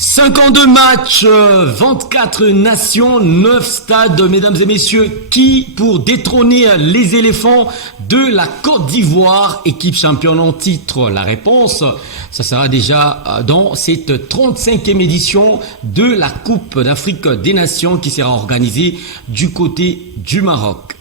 52 matchs, 24 nations, 9 stades, mesdames et messieurs, qui pour détrôner les éléphants de la Côte d'Ivoire, équipe championne en titre? La réponse, ça sera déjà dans cette 35e édition de la Coupe d'Afrique des Nations qui sera organisée du côté du Maroc.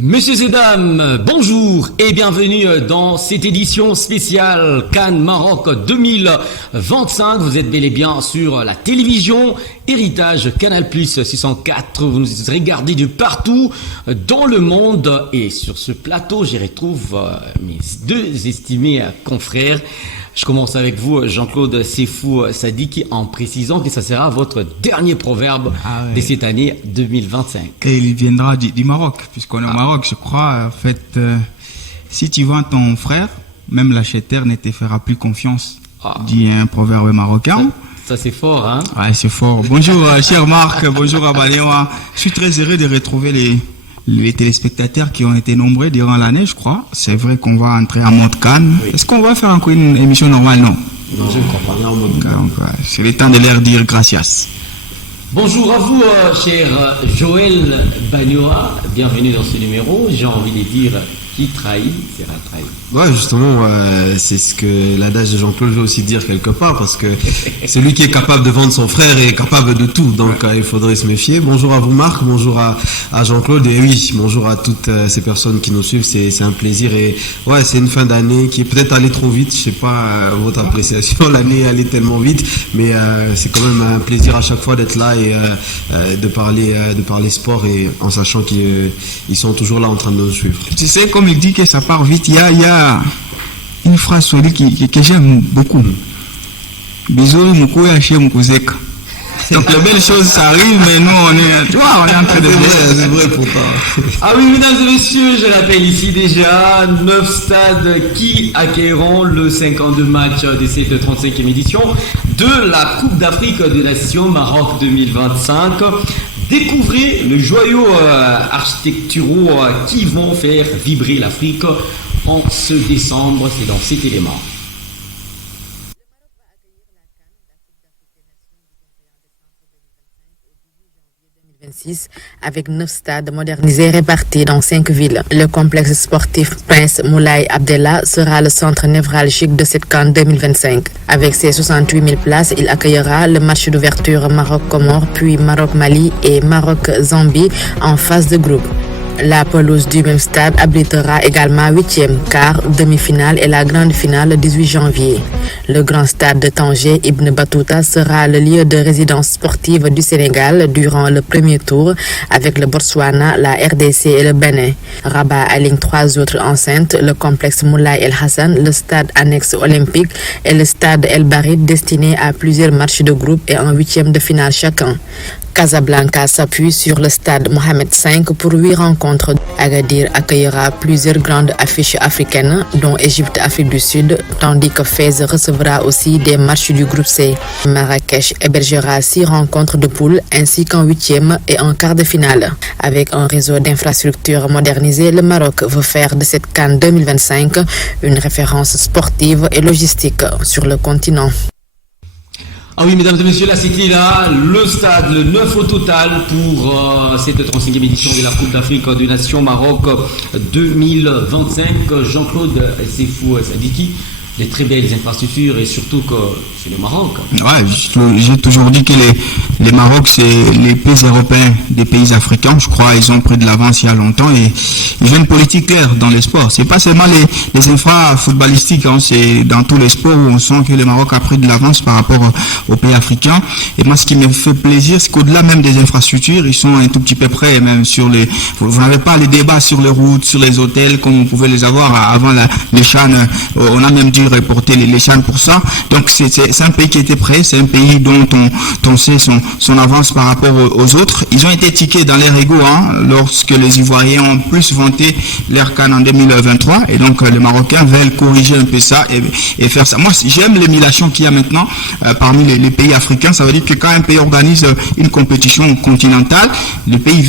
Messieurs et dames, bonjour et bienvenue dans cette édition spéciale Cannes Maroc 2025. Vous êtes bel et bien sur la télévision Héritage Canal Plus 604. Vous nous regardez de partout dans le monde et sur ce plateau, j'y retrouve mes deux estimés confrères. Je commence avec vous, Jean-Claude Sefou Sadiki, en précisant que ça sera votre dernier proverbe de cette année 2025. Et il viendra du Maroc, puisqu'on est au Maroc, je crois. En fait, si tu vois ton frère, même l'acheteur ne te fera plus confiance, dit un proverbe marocain. Ça c'est fort, hein? Ouais, c'est fort. Bonjour, cher Marc, bonjour Abalewa. Je suis très heureux de retrouver les téléspectateurs qui ont été nombreux durant l'année, je crois. C'est vrai qu'on va entrer en mode Cannes. Oui. Est-ce qu'on va faire encore une émission normale? Non. Non, je ne crois pas. En mode Cannes. C'est le temps de leur dire gracias. Bonjour à vous, cher Joël Bagnoa. Bienvenue dans ce numéro. J'ai envie de dire qui trahit sera trahi. Ouais, justement, c'est ce que l'adage de Jean-Claude veut aussi dire quelque part, parce que celui qui est capable de vendre son frère est capable de tout, donc il faudrait se méfier. Bonjour à vous Marc, bonjour à Jean-Claude, et oui, bonjour à toutes ces personnes qui nous suivent, c'est un plaisir, et ouais, c'est une fin d'année qui est peut-être allée trop vite, je sais pas votre appréciation, l'année est allée tellement vite, mais c'est quand même un plaisir à chaque fois d'être là et de parler sport, et en sachant qu'ils sont toujours là en train de nous suivre. Tu sais, comme il dit que ça part vite, il y a une phrase sur lui que j'aime beaucoup. Bisous, Moukou et Hachem Moukouzik. Donc les belles choses, ça arrive, mais nous, on est en train de c'est vrai pour toi. Ah oui, mesdames et messieurs, je rappelle ici déjà 9 stades qui accueilleront le 52 match de cette 35e édition de la Coupe d'Afrique des Nations Maroc 2025. Découvrez le joyau architecturaux qui vont faire vibrer l'Afrique en ce décembre. C'est dans cet élément. Avec 9 stades modernisés répartis dans 5 villes. Le complexe sportif Prince Moulay Abdellah sera le centre névralgique de cette CAN 2025. Avec ses 68 000 places, il accueillera le match d'ouverture Maroc-Comores, puis Maroc-Mali et Maroc-Zambie en phase de groupe. La pelouse du même stade abritera également 8e, quart, demi-finale et la grande finale le 18 janvier. Le grand stade de Tanger Ibn Battuta sera le lieu de résidence sportive du Sénégal durant le premier tour avec le Botswana, la RDC et le Bénin. Rabat aligne 3 autres enceintes, le complexe Moulay El Hassan, le stade annexe olympique et le stade El Barid destiné à plusieurs matchs de groupe et en 8e de finale chacun. Casablanca s'appuie sur le stade Mohamed V pour 8 rencontres. Agadir accueillera plusieurs grandes affiches africaines, dont Égypte, Afrique du Sud, tandis que Fès recevra aussi des matchs du groupe C. Marrakech hébergera 6 rencontres de poule ainsi qu'en 8e et en quart de finale. Avec un réseau d'infrastructures modernisé, le Maroc veut faire de cette CAN 2025 une référence sportive et logistique sur le continent. Ah oui, mesdames et messieurs, là c'était là le stade, le 9 au total pour cette 35e édition de la Coupe d'Afrique des Nations Maroc 2025. Jean-Claude Sefou Sadiki, des très belles infrastructures et surtout que c'est le Maroc. Ouais, j'ai toujours dit que les Maroc, c'est les pays européens des pays africains. Je crois ils ont pris de l'avance il y a longtemps et ils ont une politique claire dans les sports. C'est pas seulement les infra footballistiques, hein, c'est dans tous les sports où on sent que le Maroc a pris de l'avance par rapport aux pays africains. Et moi, ce qui me fait plaisir, c'est qu'au-delà même des infrastructures, ils sont un tout petit peu près, même sur les. Vous n'avez pas les débats sur les routes, sur les hôtels, comme on pouvait les avoir avant les CHAN. On a même dit dû reporter les CHAN pour ça. Donc c'est un pays qui était prêt, c'est un pays dont on sait son avance par rapport aux autres. Ils ont été tiqués dans leur ego lorsque les Ivoiriens ont plus vanté leur CAN en 2023, et donc les Marocains veulent corriger un peu ça et faire ça. Moi, j'aime l'émulation qu'il y a maintenant parmi les pays africains. Ça veut dire que quand un pays organise une compétition continentale, le pays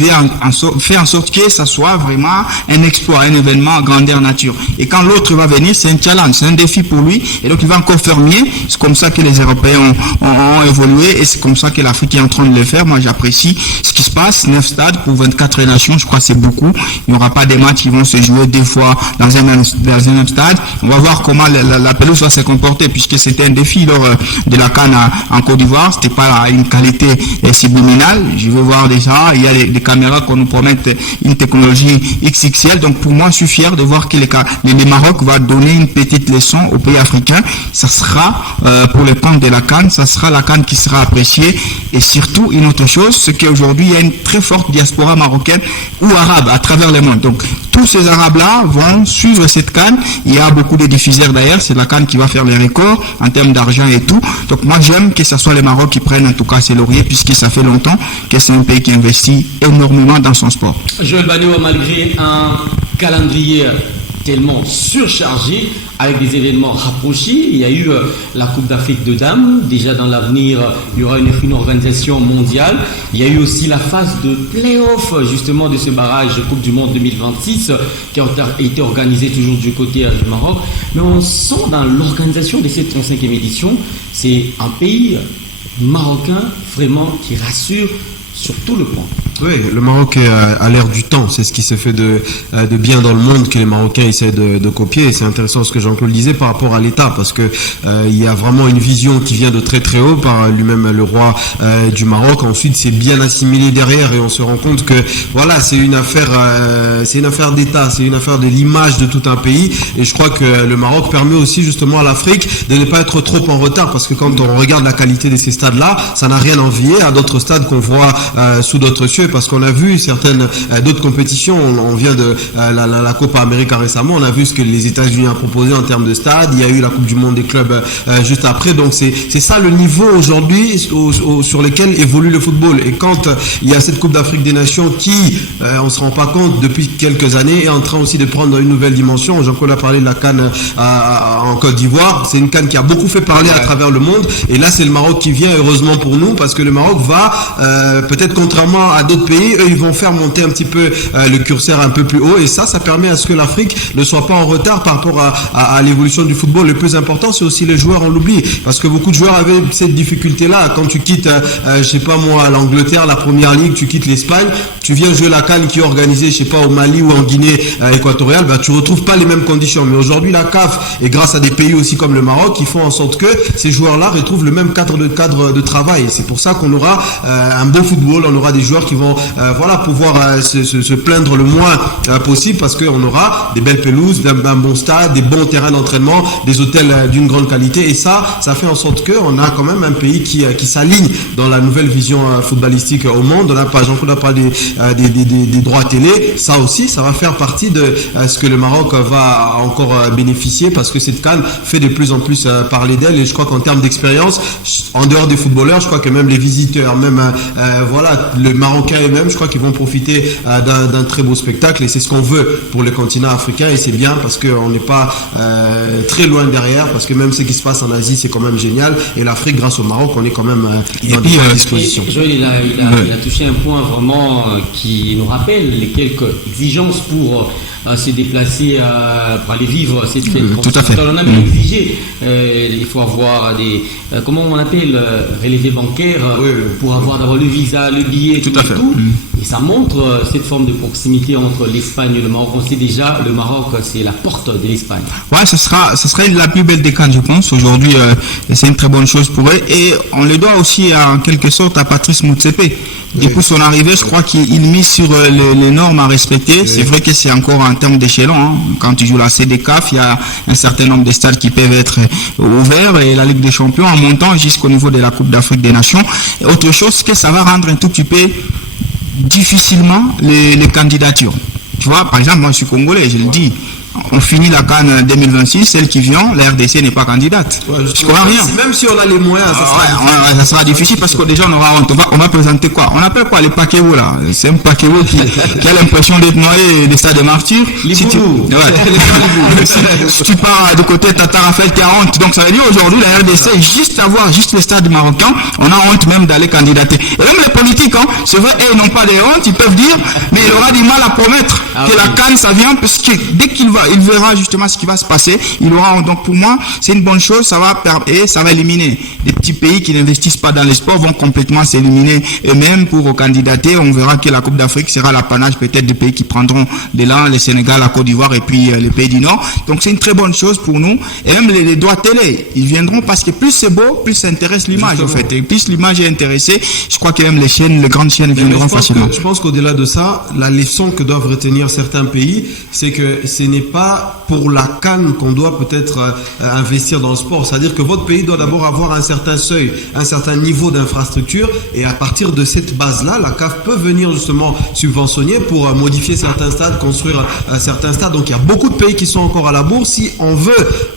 fait en sorte que ça soit vraiment un exploit, un événement à grandeur nature. Et quand l'autre va venir, c'est un challenge, c'est un défi pour lui, et donc il va encore faire mieux. C'est comme ça que les Européens ont évolué, et c'est comme ça que l'Afrique est en train de le faire. Moi, j'apprécie ce qui se passe. 9 stades pour 24 nations, je crois que c'est beaucoup. Il n'y aura pas des matchs qui vont se jouer 2 fois dans un même stade. On va voir comment la pelouse va se comporter, puisque c'était un défi lors de la CAN en Côte d'Ivoire. C'était pas une qualité subliminale. Je vais voir déjà, il y a des caméras qu'on nous promet une technologie XXL. Donc pour moi, je suis fier de voir que le Maroc va donner une petite leçon aux pays africains. Ça sera pour le compte de la CAN, ça sera la CAN qui sera appréciée. Et surtout, une autre chose, c'est qu'aujourd'hui, il y a une très forte diaspora marocaine ou arabe à travers le monde. Donc tous ces Arabes-là vont suivre cette CAN. Il y a beaucoup de diffuseurs d'ailleurs, c'est la CAN qui va faire les records en termes d'argent et tout. Donc moi j'aime que ce soit les Maroc qui prennent en tout cas ces lauriers, puisque ça fait longtemps que c'est un pays qui investit énormément dans son sport. Joël Bagnot, malgré un calendrier tellement surchargé, avec des événements rapprochés, il y a eu la Coupe d'Afrique de Dames, déjà dans l'avenir il y aura une organisation mondiale, il y a eu aussi la phase de play-off justement de ce barrage Coupe du Monde 2026 qui a été organisée toujours du côté du Maroc, mais on sent dans l'organisation de cette 35e édition, c'est un pays marocain vraiment qui rassure sur tout le point. Oui, le Maroc est à l'ère du temps. C'est ce qui se fait de bien dans le monde que les Marocains essaient de copier. Et c'est intéressant ce que Jean-Claude disait par rapport à l'État, parce que il y a vraiment une vision qui vient de très très haut par lui-même le roi du Maroc. Ensuite, c'est bien assimilé derrière et on se rend compte que voilà, c'est une affaire d'État, c'est une affaire de l'image de tout un pays. Et je crois que le Maroc permet aussi justement à l'Afrique de ne pas être trop en retard, parce que quand on regarde la qualité de ces stades-là, ça n'a rien à envier à d'autres stades qu'on voit sous d'autres cieux. Parce qu'on a vu certaines d'autres compétitions, on vient de la Copa América récemment, on a vu ce que les États-Unis ont proposé en termes de stade, il y a eu la Coupe du Monde des clubs juste après, donc c'est ça le niveau aujourd'hui sur lequel évolue le football. Et quand il y a cette Coupe d'Afrique des Nations qui, on se rend pas compte depuis quelques années, est en train aussi de prendre une nouvelle dimension. Jean-Claude a parlé de la CAN en Côte d'Ivoire, c'est une CAN qui a beaucoup fait parler à travers le monde, et là c'est le Maroc qui vient, heureusement pour nous, parce que le Maroc va peut-être contrairement à d'autres pays, eux ils vont faire monter un petit peu le curseur un peu plus haut, et ça permet à ce que l'Afrique ne soit pas en retard par rapport à l'évolution du football. Le plus important, c'est aussi les joueurs, on l'oublie, parce que beaucoup de joueurs avaient cette difficulté là. Quand tu quittes je sais pas moi, l'Angleterre, la première ligue, tu quittes l'Espagne, tu viens jouer la CAN qui est organisée, je sais pas, au Mali ou en Guinée équatoriale, tu retrouves pas les mêmes conditions. Mais aujourd'hui la CAF, et grâce à des pays aussi comme le Maroc, qui font en sorte que ces joueurs là retrouvent le même cadre de travail. Et c'est pour ça qu'on aura un bon football, on aura des joueurs qui vont pouvoir se plaindre le moins possible, parce qu'on aura des belles pelouses, d'un bon stade, des bons terrains d'entraînement, des hôtels d'une grande qualité, et ça fait en sorte qu'on a quand même un pays qui s'aligne dans la nouvelle vision footballistique au monde. On a pas, Jean-Claude a parlé des droits télé, ça aussi, ça va faire partie de ce que le Maroc va encore bénéficier, parce que cette CAN fait de plus en plus parler d'elle, et je crois qu'en termes d'expérience, en dehors des footballeurs, je crois que même les visiteurs, même le Marocain eux-mêmes, je crois qu'ils vont profiter d'un très beau spectacle, et c'est ce qu'on veut pour le continent africain, et c'est bien parce qu'on n'est pas très loin derrière, parce que même ce qui se passe en Asie, c'est quand même génial, et l'Afrique, grâce au Maroc, on est quand même dans des dispositions. Joël, il a touché un point vraiment qui nous rappelle les quelques exigences pour se déplacer, pour aller vivre cette fête. Tout à fait. On a même exigé, il faut avoir des, comment on appelle, relevés bancaires, pour avoir d'abord le visa, le billet, tout. Et ça montre cette forme de proximité entre l'Espagne et le Maroc. On sait déjà, le Maroc, c'est la porte de l'Espagne. Ouais, ce sera la plus belle des CAN, je pense. Aujourd'hui, c'est une très bonne chose pour eux. Et on le doit aussi, en quelque sorte, à Patrice Motsepe. Depuis son arrivée, je crois qu'il mise sur les normes à respecter. Oui. C'est vrai que c'est encore en termes d'échelon. Quand tu joues la CDCAF, il y a un certain nombre de stades qui peuvent être ouverts, et la Ligue des Champions en montant jusqu'au niveau de la Coupe d'Afrique des Nations. Et autre chose, que ça va rendre un tout petit peu difficilement les candidatures. Tu vois, par exemple, moi je suis congolais, je le dis. on finit la CAN 2026, celle qui vient, la RDC n'est pas candidate. Je crois rien. Même si on a les moyens, ça sera difficile parce que déjà on va présenter quoi? On appelle quoi les paquets-vous là? C'est un paquet-vous qui a l'impression d'être noyé des stades de martyrs. Si tu pars de côté Tata Raphaël, tu as honte. Donc ça veut dire aujourd'hui la RDC, juste avoir juste les stades marocains, on a honte même d'aller candidater. Et même les politiques, hein, c'est vrai, ils n'ont pas de honte, ils peuvent dire, mais il aura du mal à promettre que la CAN ça vient, parce que dès qu'il verra justement ce qui va se passer, il aura. Donc pour moi, c'est une bonne chose, ça va éliminer des petits pays qui n'investissent pas dans les sports, vont complètement s'éliminer eux-mêmes pour candidater. On verra que la Coupe d'Afrique sera l'apanage peut-être des pays qui prendront l'élan, le Sénégal, la Côte d'Ivoire et puis les pays du Nord. Donc c'est une très bonne chose pour nous. Et même les droits télé, ils viendront parce que plus c'est beau, plus ça intéresse l'image en fait. Et plus l'image est intéressée, je crois que même les grandes chaînes viendront facilement. Je pense qu'au-delà de ça, la leçon que doivent retenir certains pays, c'est que ce n'est pas pour la CAN qu'on doit peut-être investir dans le sport. C'est-à-dire que votre pays doit d'abord avoir un certain seuil, un certain niveau d'infrastructure, et à partir de cette base-là, la CAF peut venir justement subventionner pour modifier certains stades, construire certains stades. Donc il y a beaucoup de pays qui sont encore à la bourre. Si on veut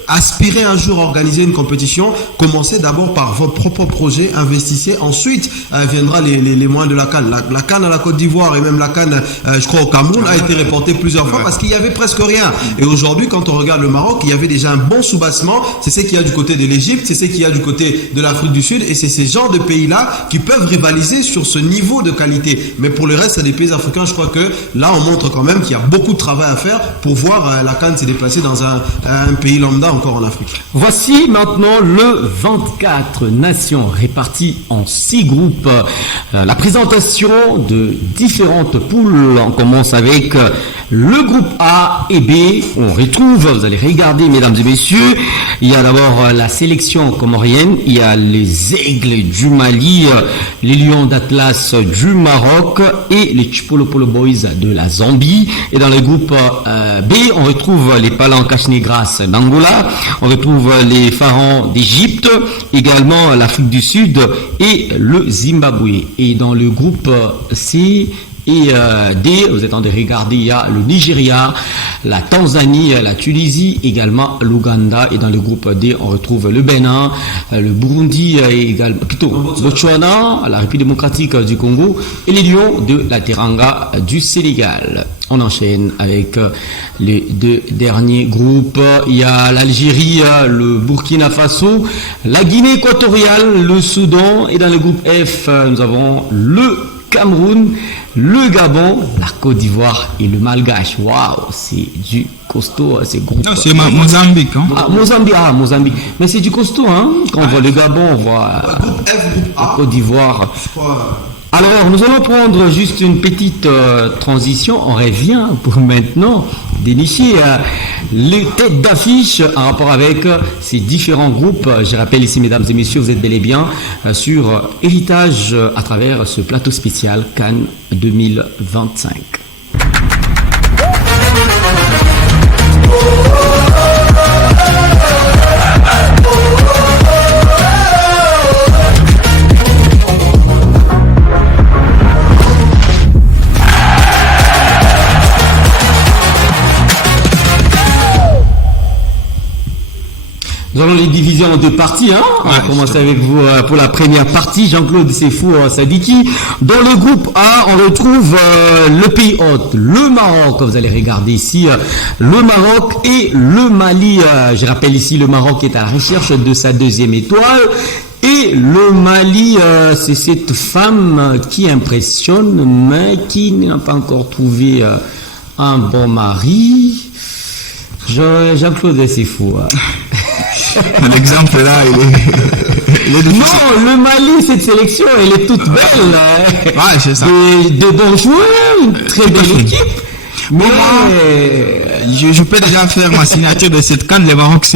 aspirer un jour à organiser une compétition, commencez d'abord par votre propre projet, investissez, ensuite viendra les moyens de la CAN. La CAN à la Côte d'Ivoire et même la CAN, je crois au Cameroun, a été reportée plusieurs fois parce qu'il y avait presque rien. Et aujourd'hui, quand on regarde le Maroc, il y avait déjà un bon soubassement. C'est ce qu'il y a du côté de l'Égypte, c'est ce qu'il y a du côté de l'Afrique du Sud, et c'est ces genres de pays-là qui peuvent rivaliser sur ce niveau de qualité. Mais pour le reste des pays africains, je crois que là, on montre quand même qu'il y a beaucoup de travail à faire pour voir la CAN se déplacer dans un pays lambda encore en Afrique. Voici maintenant le 24 nations réparties en 6 groupes. La présentation de différentes poules. On commence avec le groupe A et B. On retrouve, vous allez regarder mesdames et messieurs, il y a d'abord la sélection comorienne, il y a les aigles du Mali, les lions d'Atlas du Maroc et les Chipolopolo Boys de la Zambie. Et dans le groupe B, on retrouve les Palancash Negras d'Angola, on retrouve les Pharaons d'Égypte, également l'Afrique du Sud et le Zimbabwe. Et dans le groupe C et D, vous êtes en train de regarder, il y a le Nigeria, la Tanzanie, la Tunisie, également l'Ouganda. Et dans le groupe D, on retrouve le Bénin, le Burundi, également, plutôt Botswana, la République démocratique du Congo et les Lions de la Teranga du Sénégal. On enchaîne avec les 2 derniers groupes. Il y a l'Algérie, le Burkina Faso, la Guinée équatoriale, le Soudan. Et dans le groupe F, nous avons le Cameroun, le Gabon, la Côte d'Ivoire et le Malgache. Waouh, c'est du costaud, c'est gros. Non, c'est Mozambique. Hein. Mozambique. Mais c'est du costaud, hein. Quand on voit le Gabon, on voit la Côte d'Ivoire. Alors, nous allons prendre juste une petite transition. On revient pour maintenant dénicher les têtes d'affiche en rapport avec ces différents groupes. Je rappelle ici, mesdames et messieurs, vous êtes bel et bien sur Héritage à travers ce plateau spécial Cannes 2025. Nous avons les divisions en 2 parties. Hein. On va commencer avec vous pour la première partie. Jean-Claude Sefou Sadiki. Dans le groupe A, on retrouve le pays hôte, le Maroc. Vous allez regarder ici le Maroc et le Mali. Je rappelle ici, le Maroc est à la recherche de sa 2e étoile. Et le Mali, c'est cette femme qui impressionne, mais qui n'a pas encore trouvé un bon mari. Jean-Claude Sefou. L'exemple là, il est non, le Mali, cette sélection, elle est toute belle. Ouais, c'est ça. De bons joueurs, une très belle équipe. Mais je peux déjà faire ma signature de cette CAN. Le Maroc,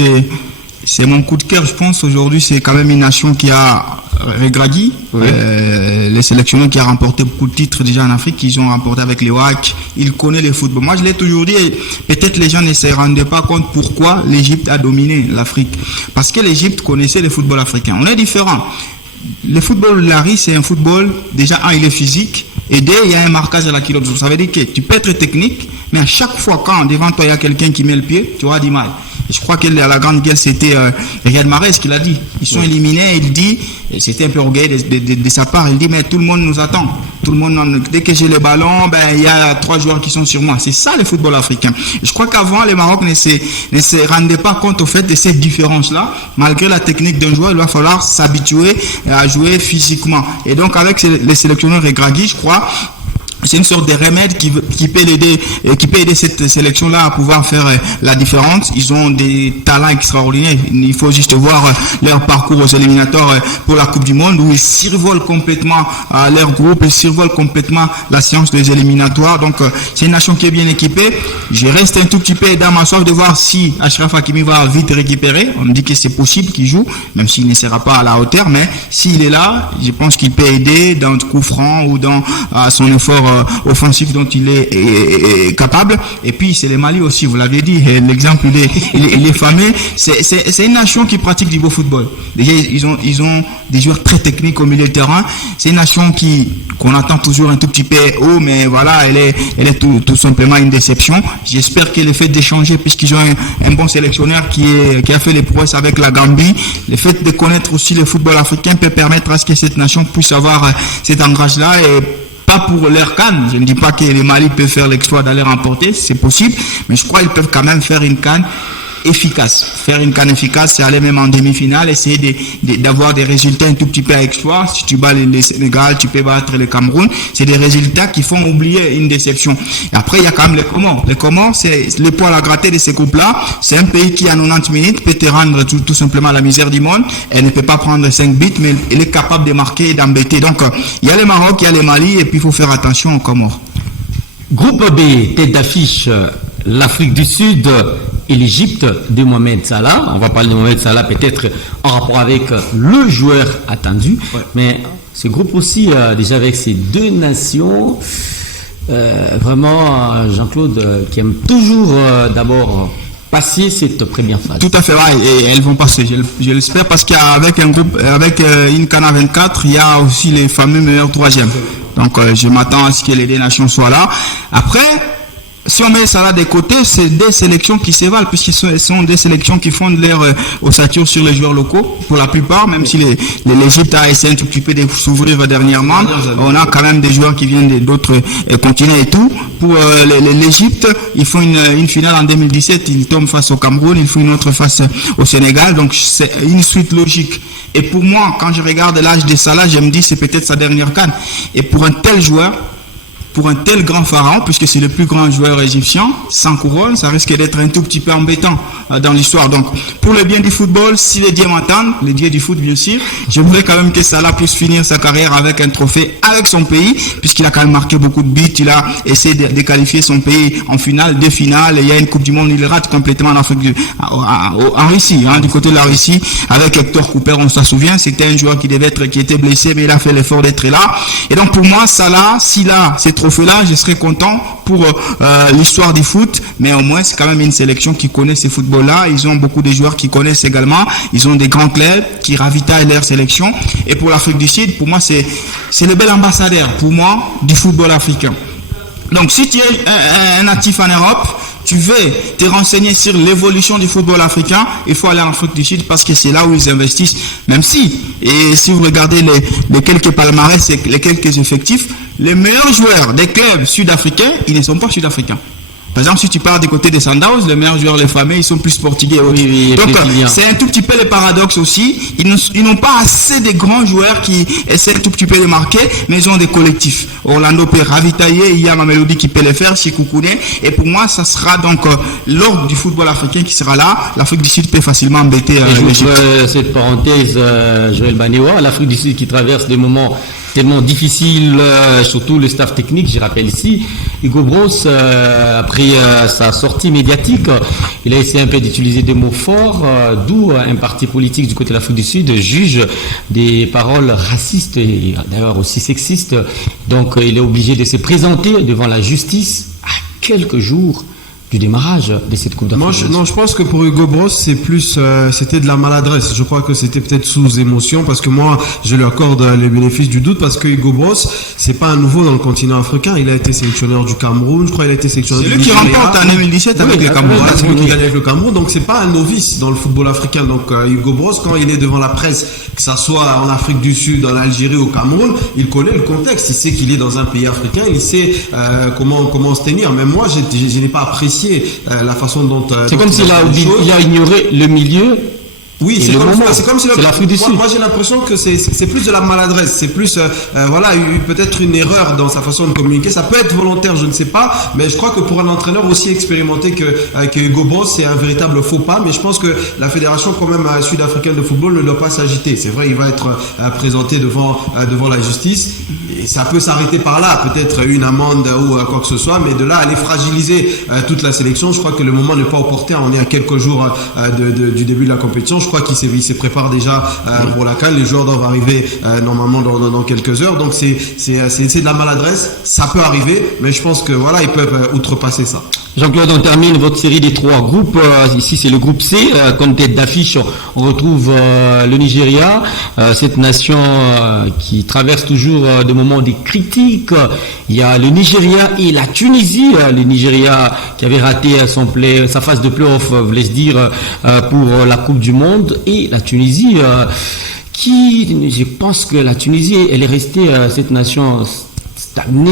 c'est mon coup de cœur, je pense. Aujourd'hui, c'est quand même une nation qui a régradi. Oui. Les sélectionneurs qui a remporté beaucoup de titres déjà en Afrique, qu'ils ont remporté avec les WAC. Il connaît le football. Moi, je l'ai toujours dit, et peut-être les gens ne se rendaient pas compte pourquoi l'Égypte a dominé l'Afrique. Parce que l'Égypte connaissait le football africain. On est différents. Le football Larry, c'est un football, déjà, il est physique. aider, il y a un marquage à la culotte. Ça veut dire que tu peux être technique, mais à chaque fois quand devant toi il y a quelqu'un qui met le pied, tu auras du mal. Et je crois que la grande gueule, c'était Riyad Mahrez qui l'a dit. Ils sont éliminés, il dit, et c'était un peu orgueilleux de sa part, il dit, mais tout le monde nous attend. Tout le monde, dès que j'ai le ballon, il y a 3 joueurs qui sont sur moi. C'est ça le football africain. Et je crois qu'avant, le Maroc ne se rendait pas compte au fait de cette différence-là. Malgré la technique d'un joueur, il va falloir s'habituer à jouer physiquement. Et donc, avec les sélectionneurs Regragui, je crois, c'est une sorte de remède qui peut aider cette sélection-là à pouvoir faire la différence. Ils ont des talents extraordinaires. Il faut juste voir leur parcours aux éliminatoires pour la Coupe du Monde où ils survolent complètement leur groupe, ils survolent complètement la séance des éliminatoires. Donc, c'est une nation qui est bien équipée. Je reste un tout petit peu dans ma soif de voir si Achraf Hakimi va vite récupérer. On me dit que c'est possible qu'il joue, même s'il ne sera pas à la hauteur, mais s'il est là, je pense qu'il peut aider dans le coup franc ou dans son effort offensif dont il est capable. Et puis c'est le Mali aussi, vous l'avez dit, l'exemple il est fameux. C'est une nation qui pratique du beau football. Déjà ils ont des joueurs très techniques au milieu de terrain. C'est une nation qu'on attend toujours un tout petit peu haut, mais voilà, elle est tout simplement une déception. J'espère que le fait d'échanger, puisqu'ils ont un bon sélectionneur qui a fait les prouesses avec la Gambie, le fait de connaître aussi le football africain peut permettre à ce que cette nation puisse avoir cet ancrage-là. Et pas pour leur CAN. Je ne dis pas que les Mali peuvent faire l'exploit d'aller remporter, c'est possible, mais je crois qu'ils peuvent quand même faire une CAN efficace. Faire une CAN efficace, c'est aller même en demi-finale, essayer d'avoir des résultats un tout petit peu à exploit. Si tu bats le Sénégal, tu peux battre le Cameroun. C'est des résultats qui font oublier une déception. Et après, il y a quand même les Comores. Les Comores, c'est le poil à gratter de ces groupes-là. C'est un pays qui, en 90 minutes, peut te rendre tout simplement la misère du monde. Elle ne peut pas prendre 5 buts, mais elle est capable de marquer et d'embêter. Donc, il y a le Maroc, il y a le Mali, et puis il faut faire attention aux Comores. Groupe B, tête d'affiche, l'Afrique du Sud et l'Égypte de Mohamed Salah. On va parler de Mohamed Salah peut-être en rapport avec le joueur attendu. Ouais. Mais ce groupe aussi, déjà avec ces deux nations, vraiment, Jean-Claude, qui aime toujours d'abord passer cette première phase. Tout à fait, ouais, et elles vont passer, je l'espère, parce qu'avec un groupe, avec une CAN 24, il y a aussi les fameux meilleurs troisièmes. Donc, je m'attends à ce que les deux nations soient là. Après, si on met ça là de côté, c'est des sélections qui s'évalent, puisque ce sont des sélections qui fondent leur ossature sur les joueurs locaux, pour la plupart, même si l'Égypte a essayé un tout petit peu de s'ouvrir dernièrement. On a quand même des joueurs qui viennent d'autres continents et tout. Pour l'Égypte, ils font une finale en 2017, ils tombent face au Cameroun, ils font une autre face au Sénégal, donc c'est une suite logique. Et pour moi, quand je regarde l'âge de Salah, je me dis c'est peut-être sa dernière CAN. Et pour un tel joueur, pour un tel grand pharaon, puisque c'est le plus grand joueur égyptien, sans couronne, ça risque d'être un tout petit peu embêtant dans l'histoire. Donc, pour le bien du football, si les dieux m'entendent, les dieux du foot bien sûr, je voudrais quand même que Salah puisse finir sa carrière avec un trophée avec son pays, puisqu'il a quand même marqué beaucoup de buts, il a essayé de qualifier son pays en finale, 2 finales, et il y a une Coupe du Monde, il rate complètement en Russie, du côté de la Russie, avec Hector Cooper, on s'en souvient, c'était un joueur qui était blessé, mais il a fait l'effort d'être là. Et donc, pour moi, Salah, s'il a ces trophées-là, je serais content pour l'histoire du foot, mais au moins c'est quand même une sélection qui connaît ces footballs-là. Ils ont beaucoup de joueurs qui connaissent également. Ils ont des grands clubs qui ravitaillent leur sélection. Et pour l'Afrique du Sud, pour moi, c'est le bel ambassadeur, pour moi, du football africain. Donc, si tu es un natif en Europe, tu veux te renseigner sur l'évolution du football africain, il faut aller en Afrique du Sud parce que c'est là où ils investissent. Même si, et si vous regardez les quelques palmarès, les quelques effectifs, les meilleurs joueurs des clubs sud-africains, ils ne sont pas sud-africains. Par exemple, si tu pars des côtés des Sundowns, les meilleurs joueurs, les fameux, ils sont plus portugais. Oui, donc, c'est un tout petit peu le paradoxe aussi. Ils n'ont pas assez de grands joueurs qui essaient un tout petit peu de marquer, mais ils ont des collectifs. Orlando peut ravitailler, il y a Mamelodi qui peut le faire, Sikoukoune. Et pour moi, ça sera donc l'ordre du football africain qui sera là. L'Afrique du Sud peut facilement embêter l'Égypte. Cette parenthèse, Joël Banewa, l'Afrique du Sud qui traverse des moments tellement difficile, surtout le staff technique, je rappelle ici, Hugo Broos, après sa sortie médiatique, il a essayé un peu d'utiliser des mots forts, d'où un parti politique du côté de l'Afrique du Sud juge des paroles racistes et d'ailleurs aussi sexistes. Donc il est obligé de se présenter devant la justice à quelques jours du démarrage de cette Coupe d'Afrique. Non, je pense que pour Hugo Broos, c'est plus, c'était de la maladresse. Je crois que c'était peut-être sous émotion, parce que moi, je lui accorde les bénéfices du doute, parce que Hugo Broos, c'est pas un nouveau dans le continent africain. Il a été sélectionneur du Cameroun, je crois, il a été sélectionneur c'est du lui qui remporte en 2017 avec le Cameroun. Voilà, c'est lui qui gagne avec le Cameroun, donc c'est pas un novice dans le football africain. Donc Hugo Broos, quand il est devant la presse, que ça soit en Afrique du Sud, en Algérie, au Cameroun, il connaît le contexte. Il sait qu'il est dans un pays africain, il sait comment se tenir. Mais moi, je n'ai pas apprécié la façon dont c'est comme s'il a ignoré le milieu. Oui, c'est comme si l'Afrique du Sud. Moi, j'ai l'impression que c'est plus de la maladresse, c'est plus voilà, peut-être une erreur dans sa façon de communiquer. Ça peut être volontaire, je ne sais pas, mais je crois que pour un entraîneur aussi expérimenté que Hugo Broos, c'est un véritable faux pas. Mais je pense que la fédération quand même sud-africaine de football ne doit pas s'agiter. C'est vrai, il va être présenté devant la justice et ça peut s'arrêter par là, peut-être une amende ou quoi que ce soit, mais de là à aller fragiliser toute la sélection, je crois que le moment n'est pas opportun. On est à quelques jours du début de la compétition. Je crois qu'il se prépare déjà pour la CAN. Les joueurs doivent arriver normalement dans quelques heures. Donc c'est de la maladresse. Ça peut arriver, mais je pense que voilà, ils peuvent outrepasser ça. Jean-Claude, on termine votre série des 3 groupes. Ici, c'est le groupe C. Comme tête d'affiche, on retrouve le Nigeria, cette nation qui traverse toujours des moments de critiques. Il y a le Nigeria et la Tunisie. Le Nigeria qui avait raté sa phase de play-off, voulait se dire, pour la Coupe du Monde. Et la Tunisie, je pense que la Tunisie, elle est restée cette nation stagnée.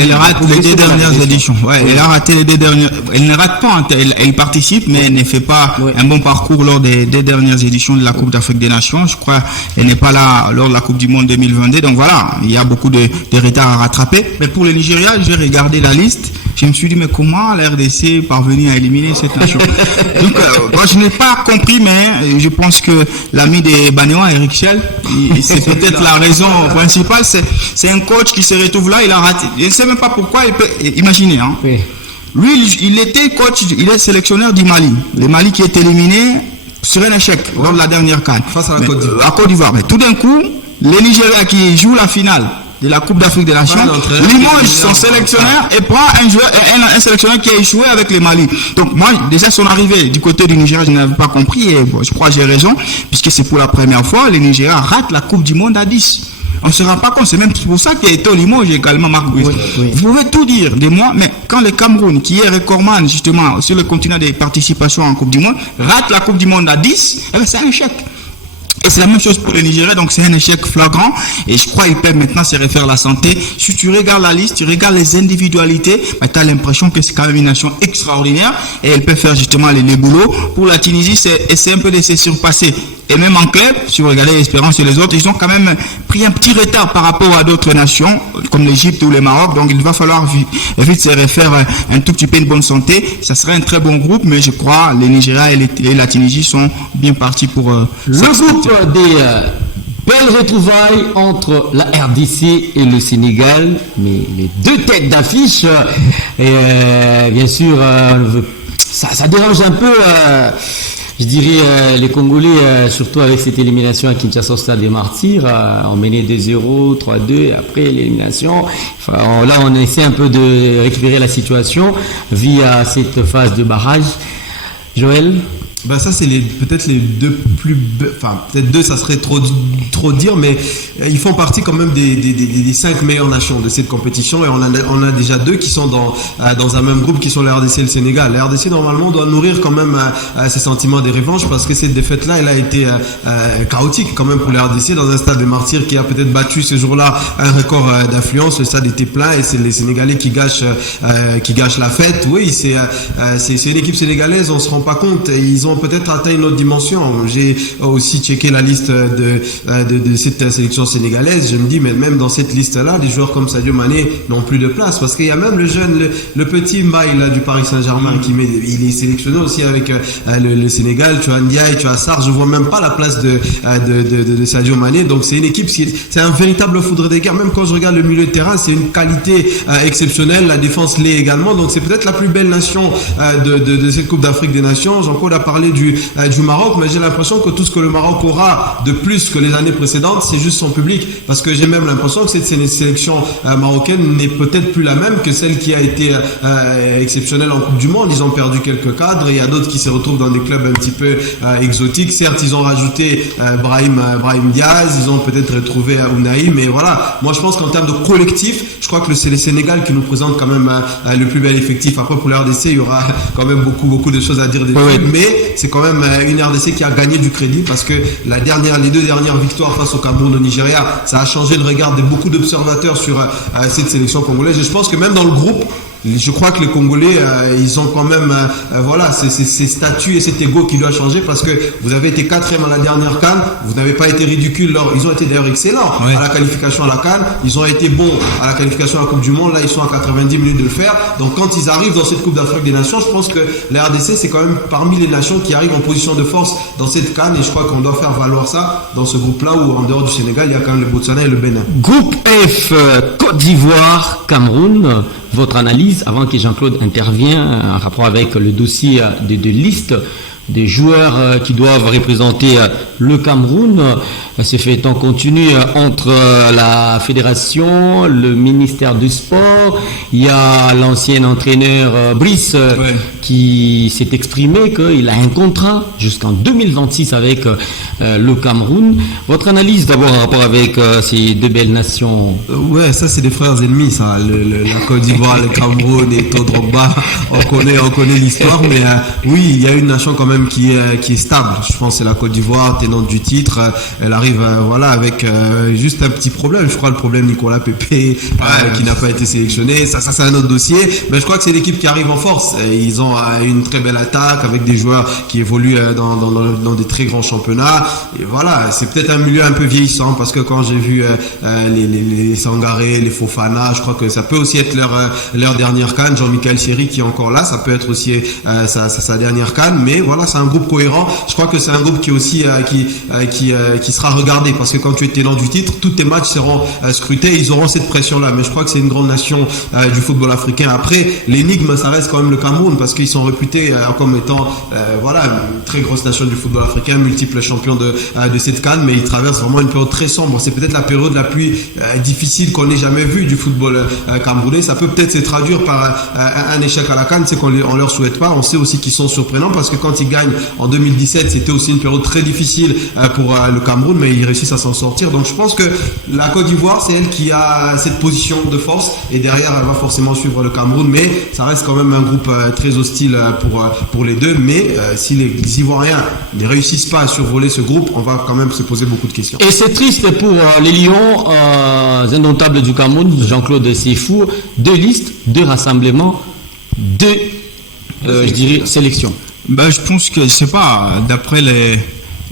Elle rate les 2 dernières éditions. Elle a raté les 2 dernières. Elle ne rate pas, elle participe, mais elle ne fait pas un bon parcours lors des 2 dernières éditions de la Coupe d'Afrique des Nations. Je crois qu'elle n'est pas là lors de la Coupe du Monde 2022. Donc voilà, il y a beaucoup de retard à rattraper. Mais pour le Nigeria, j'ai regardé la liste. Je me suis dit, mais comment la RDC est parvenue à éliminer cette nation? Donc, moi, je n'ai pas compris, mais je pense que l'ami des Banéois, Eric Schell, c'est peut-être la raison principale. C'est un coach qui se retrouve là, il a raté. Je ne sais même pas pourquoi, il peut imaginer. Hein. Oui. Lui, il était coach, il est sélectionneur du Mali. Le Mali qui est éliminé sur un échec lors de la dernière CAN. Face à la Côte d'Ivoire. À Côte d'Ivoire. Mais tout d'un coup, le Nigeria qui joue la finale de la Coupe d'Afrique des Nations, limoge son sélectionneur et prend un sélectionneur qui a échoué avec le Mali. Donc moi, déjà son arrivée du côté du Nigeria, je n'avais pas compris et je crois que j'ai raison, puisque c'est pour la première fois, le Nigeria rate la Coupe du Monde à 10. On ne se rend pas compte, c'est même pour ça qu'il a été au Limoges également, Marc Brice. Oui. Vous pouvez tout dire de moi, mais quand le Cameroun, qui est recordman justement sur le continent des participations en Coupe du Monde, rate la Coupe du Monde à 10, c'est un échec. Et c'est la même chose pour le Nigeria, donc c'est un échec flagrant. Et je crois qu'ils peuvent maintenant se refaire la santé. Si tu regardes la liste, tu regardes les individualités, tu as l'impression que c'est quand même une nation extraordinaire. Et elle peut faire justement les boulots. Pour la Tunisie, c'est un peu de se surpasser. Et même en club, si vous regardez l'Espérance et les autres, ils ont quand même pris un petit retard par rapport à d'autres nations, comme l'Égypte ou le Maroc. Donc il va falloir vite se refaire un tout petit peu une bonne santé. Ça serait un très bon groupe, mais je crois les Nigeria et la Tunisie sont bien partis pour le groupe des belles retrouvailles entre la RDC et le Sénégal, mais les 2 têtes d'affiche. Et bien sûr, ça dérange un peu. Je dirais les Congolais, surtout avec cette élimination à Kinshasa au Stade des Martyrs, on menait 2-0, 3-2, et après l'élimination, là on essaie un peu de récupérer la situation via cette phase de barrage. Joël? Ça c'est peut-être les 2 plus, enfin peut-être 2 ça serait trop dire, mais ils font partie quand même des 5 meilleures nations de cette compétition, et on a déjà 2 qui sont dans un même groupe, qui sont la RDC et le Sénégal. La RDC normalement doit nourrir quand même ses sentiments de revanche, parce que cette défaite là elle a été chaotique quand même pour la RDC dans un stade des Martyrs qui a peut-être battu ce jour-là un record d'affluence. Le stade était plein et c'est les Sénégalais qui gâchent la fête. Oui, c'est une équipe sénégalaise, on se rend pas compte, ils ont peut-être atteint une autre dimension. J'ai aussi checké la liste de cette sélection sénégalaise. Je me dis, mais même dans cette liste-là, des joueurs comme Sadio Mané n'ont plus de place, parce qu'il y a même le jeune, le petit Mbaye là du Paris Saint-Germain il est sélectionné aussi avec le Sénégal. Tu as Ndiaye, tu as Sarr. Je vois même pas la place de Sadio Mané. Donc c'est une équipe, c'est un véritable foudre des guerres. Même quand je regarde le milieu de terrain, c'est une qualité exceptionnelle. La défense l'est également. Donc c'est peut-être la plus belle nation de cette Coupe d'Afrique des Nations. Jean-Claude a parlé parler du Maroc, mais j'ai l'impression que tout ce que le Maroc aura de plus que les années précédentes, c'est juste son public. Parce que j'ai même l'impression que cette sélection marocaine n'est peut-être plus la même que celle qui a été exceptionnelle en Coupe du Monde. Ils ont perdu quelques cadres, il y a d'autres qui se retrouvent dans des clubs un petit peu exotiques. Certes, ils ont rajouté Brahim Diaz, ils ont peut-être retrouvé Ounahi, mais voilà. Moi, je pense qu'en termes de collectif, je crois que c'est le Sénégal qui nous présente quand même le plus bel effectif. Après, pour la RDC, il y aura quand même beaucoup de choses à dire dessus, mais c'est quand même une RDC qui a gagné du crédit parce que les 2 dernières victoires face au Cameroun, au Nigeria, ça a changé le regard de beaucoup d'observateurs sur cette sélection congolaise. Et je pense que même dans le groupe, je crois que les Congolais, ils ont quand même, ces statuts et cet ego qui doit changer parce que vous avez été 4e à la dernière CAN, vous n'avez pas été ridicule. Ils ont été d'ailleurs excellents à la qualification à la CAN, ils ont été bons à la qualification à la Coupe du Monde. Là, ils sont à 90 minutes de le faire. Donc, quand ils arrivent dans cette Coupe d'Afrique des Nations, je pense que la RDC, c'est quand même parmi les nations qui arrivent en position de force dans cette CAN et je crois qu'on doit faire valoir ça dans ce groupe-là où, en dehors du Sénégal, il y a quand même le Botswana et le Bénin. Groupe F, Côte d'Ivoire, Cameroun. Votre analyse, avant que Jean-Claude intervienne en rapport avec le dossier de liste des joueurs qui doivent représenter le Cameroun, c'est fait en continu entre la fédération, le ministère du sport. Il y a l'ancien entraîneur Brice qui s'est exprimé qu'il a un contrat jusqu'en 2026 avec le Cameroun. Votre analyse d'abord en rapport avec ces 2 belles nations? Ouais, ça c'est des frères ennemis, ça. La Côte d'Ivoire, le Cameroun et Drogba, on connaît l'histoire, mais oui, il y a une nation quand même qui est stable. Je pense que c'est la Côte d'Ivoire, tenante du titre. Elle arrive avec juste un petit problème. Je crois le problème Nicolas Pepe qui n'a pas été sélectionné. Ça c'est un autre dossier. Mais je crois que c'est l'équipe qui arrive en force. Ils ont une très belle attaque avec des joueurs qui évoluent dans des très grands championnats. Et voilà, c'est peut-être un milieu un peu vieillissant parce que quand j'ai vu les Sangaré, les Fofana, je crois que ça peut aussi être leur dernière CAN. Jean-Michel Seri qui est encore là, ça peut être aussi sa dernière CAN. Mais voilà, c'est un groupe cohérent. Je crois que c'est un groupe qui aussi qui sera regardé parce que quand tu es tenant du titre, tous tes matchs seront scrutés. Ils auront cette pression-là. Mais je crois que c'est une grande nation du football africain. Après, l'énigme, ça reste quand même le Cameroun parce qu'ils sont réputés comme étant une très grosse nation du football africain, multiples champions de cette CAN, mais ils traversent vraiment une période très sombre. C'est peut-être la période la plus difficile qu'on ait jamais vue du football camerounais. Ça peut peut-être se traduire par un échec à la CAN, c'est qu'on leur souhaite pas. On sait aussi qu'ils sont surprenants parce que quand ils gagnent en 2017, c'était aussi une période très difficile pour le Cameroun, mais ils réussissent à s'en sortir. Donc je pense que la Côte d'Ivoire, c'est elle qui a cette position de force et derrière, elle va forcément suivre le Cameroun, mais ça reste quand même un groupe très hostile pour les deux. Mais si les Ivoiriens ne réussissent pas à survoler ce groupe, on va quand même se poser beaucoup de questions. Et c'est triste pour les Lions indomptables du Cameroun, Jean-Claude Seyfou, 2 listes, 2 rassemblements, 2 je dirais sélections. Je pense que, je sais pas, d'après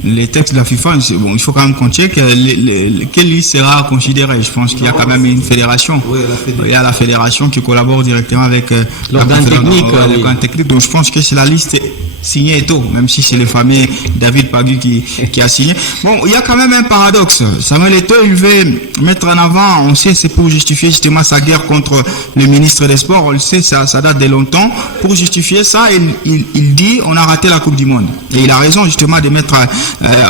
les textes de la FIFA, il faut quand même qu'on check quelle liste sera considérée. Je pense qu'il y a quand même une fédération. Oui, il y a la fédération qui collabore directement avec l'organe technique. Donc je pense que c'est la liste signée Eto'o, même si c'est le fameux David Pagu qui a signé. Bon, il y a quand même un paradoxe. Samuel Eto'o, il veut mettre en avant, on sait, c'est pour justifier justement sa guerre contre le ministre des Sports. On le sait, ça date de longtemps. Pour justifier ça, il dit on a raté la Coupe du Monde. Et il a raison justement de mettre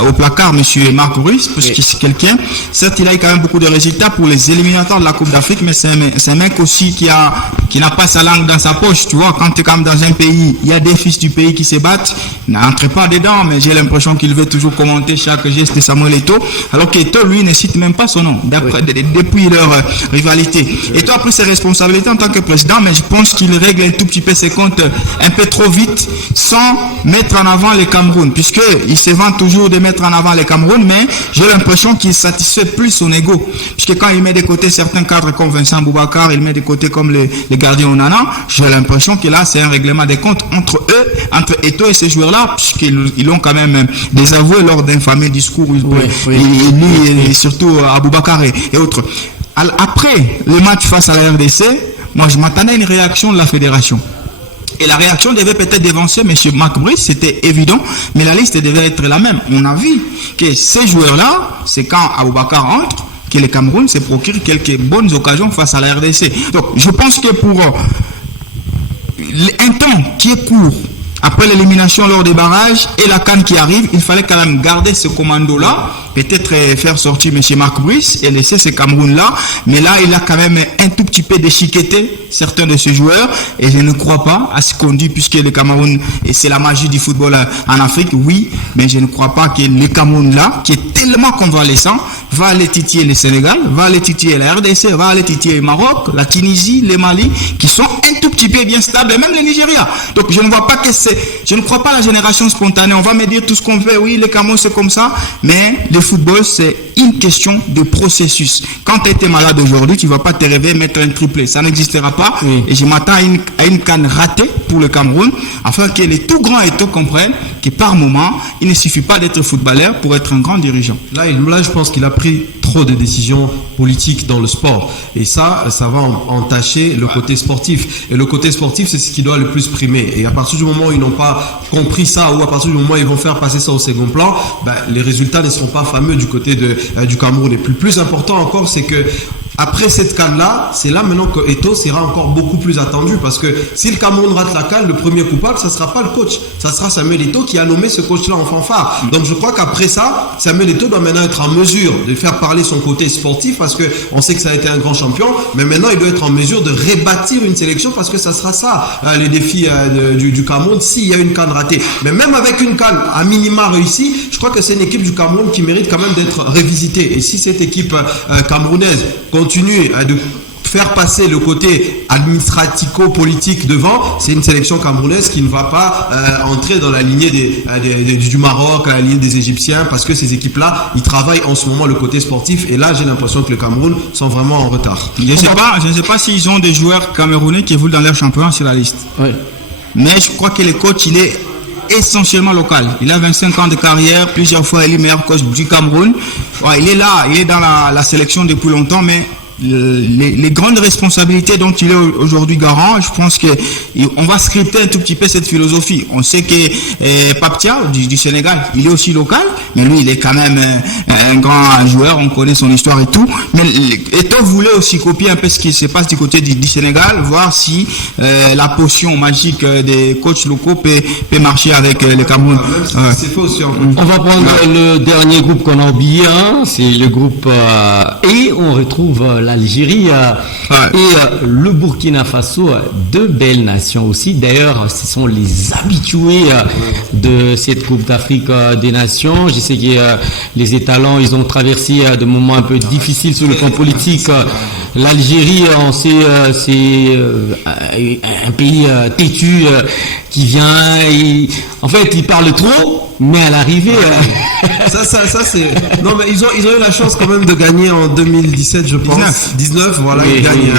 au placard monsieur Marc Ruiz, parce que c'est quelqu'un, certes il a eu quand même beaucoup de résultats pour les éliminatoires de la Coupe d'Afrique, mais c'est un mec aussi qui n'a pas sa langue dans sa poche, tu vois. Quand tu es quand même dans un pays, il y a des fils du pays qui se battent, n'entre pas dedans, mais j'ai l'impression qu'il veut toujours commenter chaque geste de Samuel Eto'o, alors qu'Eto'o lui ne cite même pas son nom depuis leur rivalité. Eto'o a pris ses responsabilités en tant que président, mais je pense qu'il règle un tout petit peu ses comptes un peu trop vite sans mettre en avant les Cameroun, puisqu'il se vend toujours de mettre en avant les Cameroun, mais j'ai l'impression qu'il satisfait plus son ego, puisque quand il met de côté certains cadres comme Vincent Boubacar, il met de côté comme les gardiens Onana, j'ai l'impression que là c'est un règlement des comptes entre Eto'o et ces joueurs-là, puisqu'ils ont quand même désavoué lors d'un fameux discours, et surtout à Boubacar et autres. Après le match face à la RDC, moi je m'attendais à une réaction de la fédération. Et la réaction devait peut-être dévancer M. Marc Brice, c'était évident, mais la liste devait être la même. On a vu que ces joueurs-là, c'est quand Aboubacar entre, que le Cameroun se procure quelques bonnes occasions face à la RDC. Donc, je pense que pour un temps qui est court, après l'élimination lors des barrages et la CAN qui arrive, il fallait quand même garder ce commando-là, peut-être faire sortir M. Marc Brice et laisser ce Cameroun-là. Mais là, il a quand même un tout petit peu déchiqueté certains de ses joueurs. Et je ne crois pas à ce qu'on dit, puisque le Cameroun, et c'est la magie du football en Afrique, oui, mais je ne crois pas que le Cameroun-là, qui est tellement convalescent, va aller titiller le Sénégal, va aller titiller la RDC, va aller titiller le Maroc, la Tunisie, le Mali, qui sont un tout petit peu bien stables, et même le Nigeria. Donc je ne vois pas que je ne crois pas à la génération spontanée. On va me dire tout ce qu'on veut, oui, le Cameroun c'est comme ça, mais le football c'est une question de processus. Quand tu étais malade aujourd'hui, tu ne vas pas te réveiller mettre un triplé, ça n'existera pas. Oui. Et je m'attends à une CAN ratée pour le Cameroun, afin que les tout grands et tout comprennent que par moment, il ne suffit pas d'être footballeur pour être un grand dirigeant. Là, je pense qu'il a pris trop de décisions politiques dans le sport. Et ça va entacher le côté sportif. Et le côté sportif, c'est ce qui doit le plus primer. Et à partir du moment où ils n'ont pas compris ça, ou à partir du moment où ils vont faire passer ça au second plan, les résultats ne seront pas fameux du côté du Cameroun. Et plus important encore, c'est que après cette CAN-là, c'est là maintenant que Eto'o sera encore beaucoup plus attendu, parce que si le Cameroun rate la CAN, le premier coupable, ça sera pas le coach, ça sera Samuel Eto'o qui a nommé ce coach-là en fanfare. Donc je crois qu'après ça, Samuel Eto'o doit maintenant être en mesure de faire parler son côté sportif, parce que on sait que ça a été un grand champion, mais maintenant il doit être en mesure de rebâtir une sélection, parce que ça sera ça, les défis du Cameroun s'il y a une CAN ratée. Mais même avec une CAN à minima réussie, je crois que c'est une équipe du Cameroun qui mérite quand même d'être révisitée. Et si cette équipe camerounaise continue de faire passer le côté administratico-politique devant, c'est une sélection camerounaise qui ne va pas entrer dans la lignée du Maroc, à la lignée des Égyptiens, parce que ces équipes-là, ils travaillent en ce moment le côté sportif, et là j'ai l'impression que le Cameroun sont vraiment en retard. Je ne sais pas s'ils ont des joueurs camerounais qui évoluent dans leur championnat sur la liste. Oui. Mais je crois que le coach, il est essentiellement local. Il a 25 ans de carrière, plusieurs fois il est meilleur coach du Cameroun. Ouais, il est là, il est dans la sélection depuis longtemps, mais les grandes responsabilités dont il est aujourd'hui garant, je pense que on va scripter un tout petit peu cette philosophie. On sait que Paptia du Sénégal, il est aussi local, mais lui il est quand même un grand joueur, on connaît son histoire et tout. Mais Eto'o voulait aussi copier un peu ce qui se passe du côté du Sénégal, voir si la potion magique des coachs locaux peut marcher avec le Cameroun. C'est faux aussi. On va prendre le dernier groupe qu'on a oublié, c'est le groupe et on retrouve l'Algérie et le Burkina Faso, deux belles nations aussi. D'ailleurs, ce sont les habitués de cette Coupe d'Afrique des Nations. Je sais que les étalons, ils ont traversé des moments un peu difficiles sur le plan politique. L'Algérie, on sait, c'est un pays têtu qui vient. En fait, il parle trop, mais à l'arrivée. Ça c'est. Non, mais ils ont eu la chance quand même de gagner en 2017, je pense. 19, voilà, ils gagnent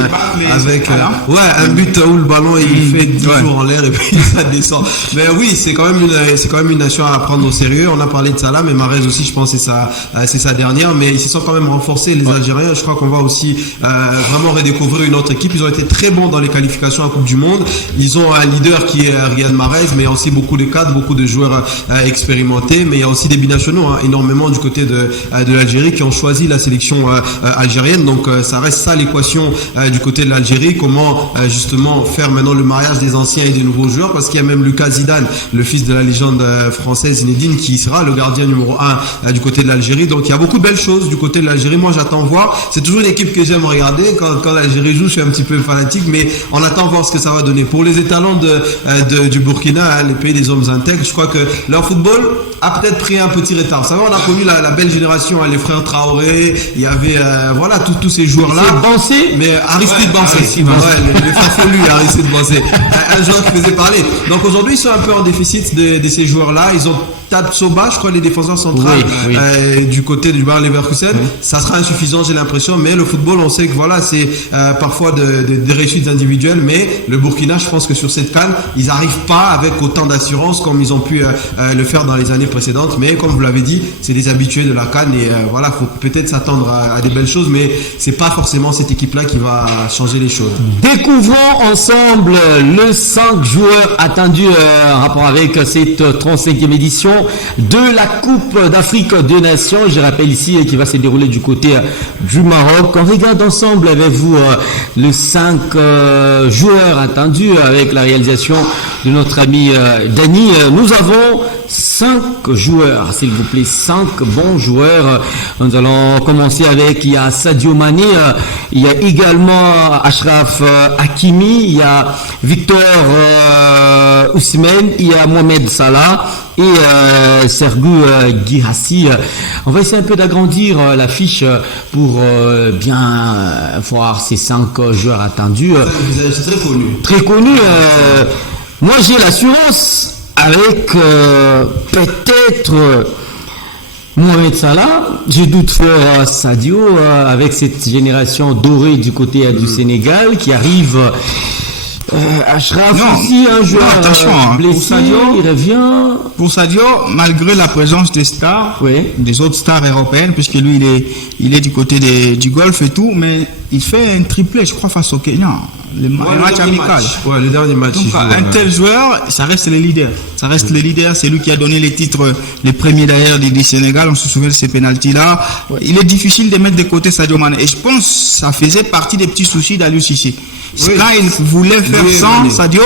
avec un but où le ballon il fait 10 jours en l'air et puis ça descend. Mais oui, c'est quand même une nation à prendre au sérieux. On a parlé de Salah, mais Mahrez aussi, je pense que c'est sa dernière, mais ils se sont quand même renforcés, les Algériens. Je crois qu'on va aussi vraiment redécouvrir une autre équipe. Ils ont été très bons dans les qualifications à la Coupe du Monde. Ils ont un leader qui est Riyad Mahrez, mais il y a aussi beaucoup de cadres, beaucoup de joueurs expérimentés, mais il y a aussi des binationaux, énormément du côté de l'Algérie qui ont choisi la sélection algérienne. Donc ça reste ça l'équation du côté de l'Algérie, comment justement faire maintenant le mariage des anciens et des nouveaux joueurs, parce qu'il y a même Lucas Zidane, le fils de la légende française Zinedine, qui sera le gardien numéro 1 du côté de l'Algérie. Donc il y a beaucoup de belles choses du côté de l'Algérie. Moi j'attends voir, c'est toujours une équipe que j'aime regarder quand l'Algérie joue, je suis un petit peu fanatique, mais on attend voir ce que ça va donner. Pour les étalons du Burkina, les pays des hommes intègres, je crois que leur football a peut-être pris un petit retard. Ça va, on a connu la belle génération, les frères Traoré, il y avait voilà tous ces joueurs-là. Mais Aristide Bansé, les frères Folu, Aristide Bansé, un joueur qui faisait parler. Donc aujourd'hui, ils sont un peu en déficit de ces joueurs-là. Ils ont Tad Soba, je crois, les défenseurs centrales du côté du Bayer Leverkusen. Ça sera insuffisant, j'ai l'impression. Mais le football, on sait que voilà, c'est parfois des réussites individuelles. Mais le Burkina, je pense que sur cette CAN, ils n'arrivent pas avec autant d'assurance comme ils ont pu le faire dans les années précédentes. Mais comme vous l'avez dit, c'est des habitués de la CAN et voilà, faut peut-être s'attendre à des belles choses, mais c'est pas forcément cette équipe-là qui va changer les choses. Découvrons ensemble le 5 joueurs attendus en rapport avec cette 35e édition de la Coupe d'Afrique des Nations. Je rappelle ici qu'il va se dérouler du côté du Maroc. On regarde ensemble ensemble avec vous les 5 joueurs attendus avec la réalisation de notre ami Dany. Nous avons 5 joueurs, s'il vous plaît, 5 bons joueurs. Nous allons commencer avec, il y a Sadio Mané, il y a également Achraf Hakimi, il y a Victor Osimhen, il y a Mohamed Salah et Sergou Guirassy. On va essayer un peu d'agrandir la fiche pour bien voir ces 5 joueurs attendus. C'est très connu. Très connu. Moi, j'ai l'assurance avec peut-être Mohamed Salah. Je doute fort Sadio avec cette génération dorée du côté du Sénégal qui arrive. Achraf aussi, un joueur blessé, il revient. Pour Sadio, malgré la présence des stars, des autres stars européennes, puisque lui il est du côté du golf et tout, mais il fait un triplé, je crois, face au Kenya. Le match amical. Le dernier match. Donc, un tel joueur, ça reste le leader. Ça reste le leader. C'est lui qui a donné les titres, les premiers d'ailleurs du Sénégal. On se souvient de ces pénaltys-là. Il est difficile de mettre de côté Sadio Mané. Et je pense que ça faisait partie des petits soucis d'Aliou Cissé. Quand il voulait faire sans Sadio,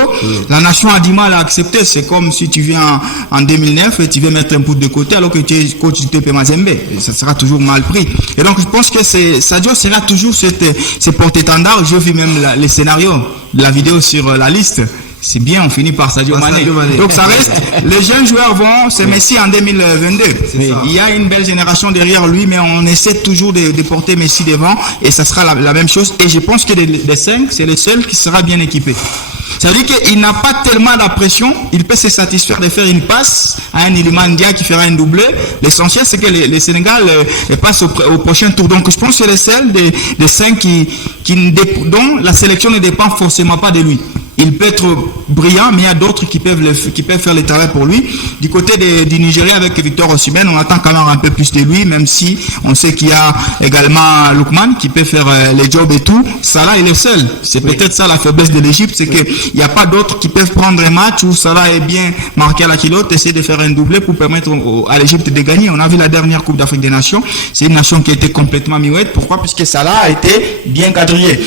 la nation a du mal à accepter. C'est comme si tu viens en 2009 et tu veux mettre un pouce de côté alors que tu es coach du TP Mazembe. Et ça sera toujours mal pris. Et donc, je pense que Sadio sera toujours ce porte-étendard. J'ai vu même les scénarios de la vidéo sur la liste. C'est bien, on finit par Sadio Mané. Donc ça reste, les jeunes joueurs vont, c'est Messi en 2022. Il y a une belle génération derrière lui, mais on essaie toujours de porter Messi devant et ça sera la même chose. Et je pense que les 5, c'est le seul qui sera bien équipé. Ça veut dire qu'il n'a pas tellement la pression, il peut se satisfaire de faire une passe à un Iliman Dia qui fera un doublé. L'essentiel, c'est que le Sénégal passe au prochain tour. Donc je pense que c'est le seul des 5 dont la sélection ne dépend forcément pas de lui. Il peut être brillant, mais il y a d'autres qui peuvent faire le travail pour lui. Du côté du Nigeria avec Victor Osimhen, on attend quand même un peu plus de lui, même si on sait qu'il y a également Lookman qui peut faire les jobs et tout. Salah, il est seul. C'est peut-être ça la faiblesse de l'Égypte, c'est qu'il n'y a pas d'autres qui peuvent prendre un match où Salah est bien marqué à la culotte, essayer de faire un doublé pour permettre à l'Égypte de gagner. On a vu la dernière Coupe d'Afrique des Nations. C'est une nation qui a été complètement muette. Pourquoi? Puisque Salah a été bien quadrillé.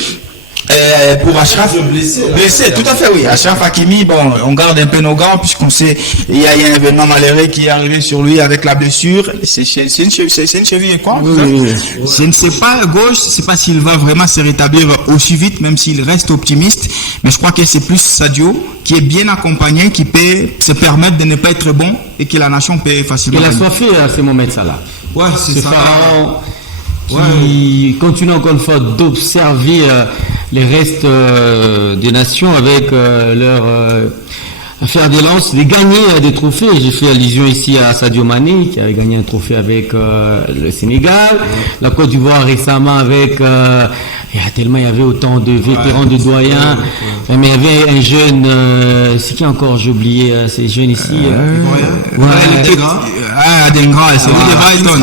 Pour Achraf blessé, tout à fait, oui. Achraf Hakimi, bon, on garde un peu nos gants puisqu'on sait il y a un événement malheureux qui est arrivé sur lui avec la blessure. C'est une cheville quoi? Je ne sais pas à gauche, je ne sais pas s'il va vraiment se rétablir aussi vite, même s'il reste optimiste. Mais je crois que c'est plus Sadio qui est bien accompagné, qui peut se permettre de ne pas être bon et que la nation peut facilement. Il a soifé à ce moment Salah. Ouais, c'est ça. Qui continue encore une fois d'observer les restes des nations avec leur faire des lances, de gagner des trophées. J'ai fait allusion ici à Sadio Mané qui avait gagné un trophée avec le Sénégal, la Côte d'Ivoire récemment avec il y avait autant de vétérans, de doyens, mais il y avait un jeune, c'est qui encore, j'ai oublié, ces jeunes ici. Adengra, c'est lui de Brighton.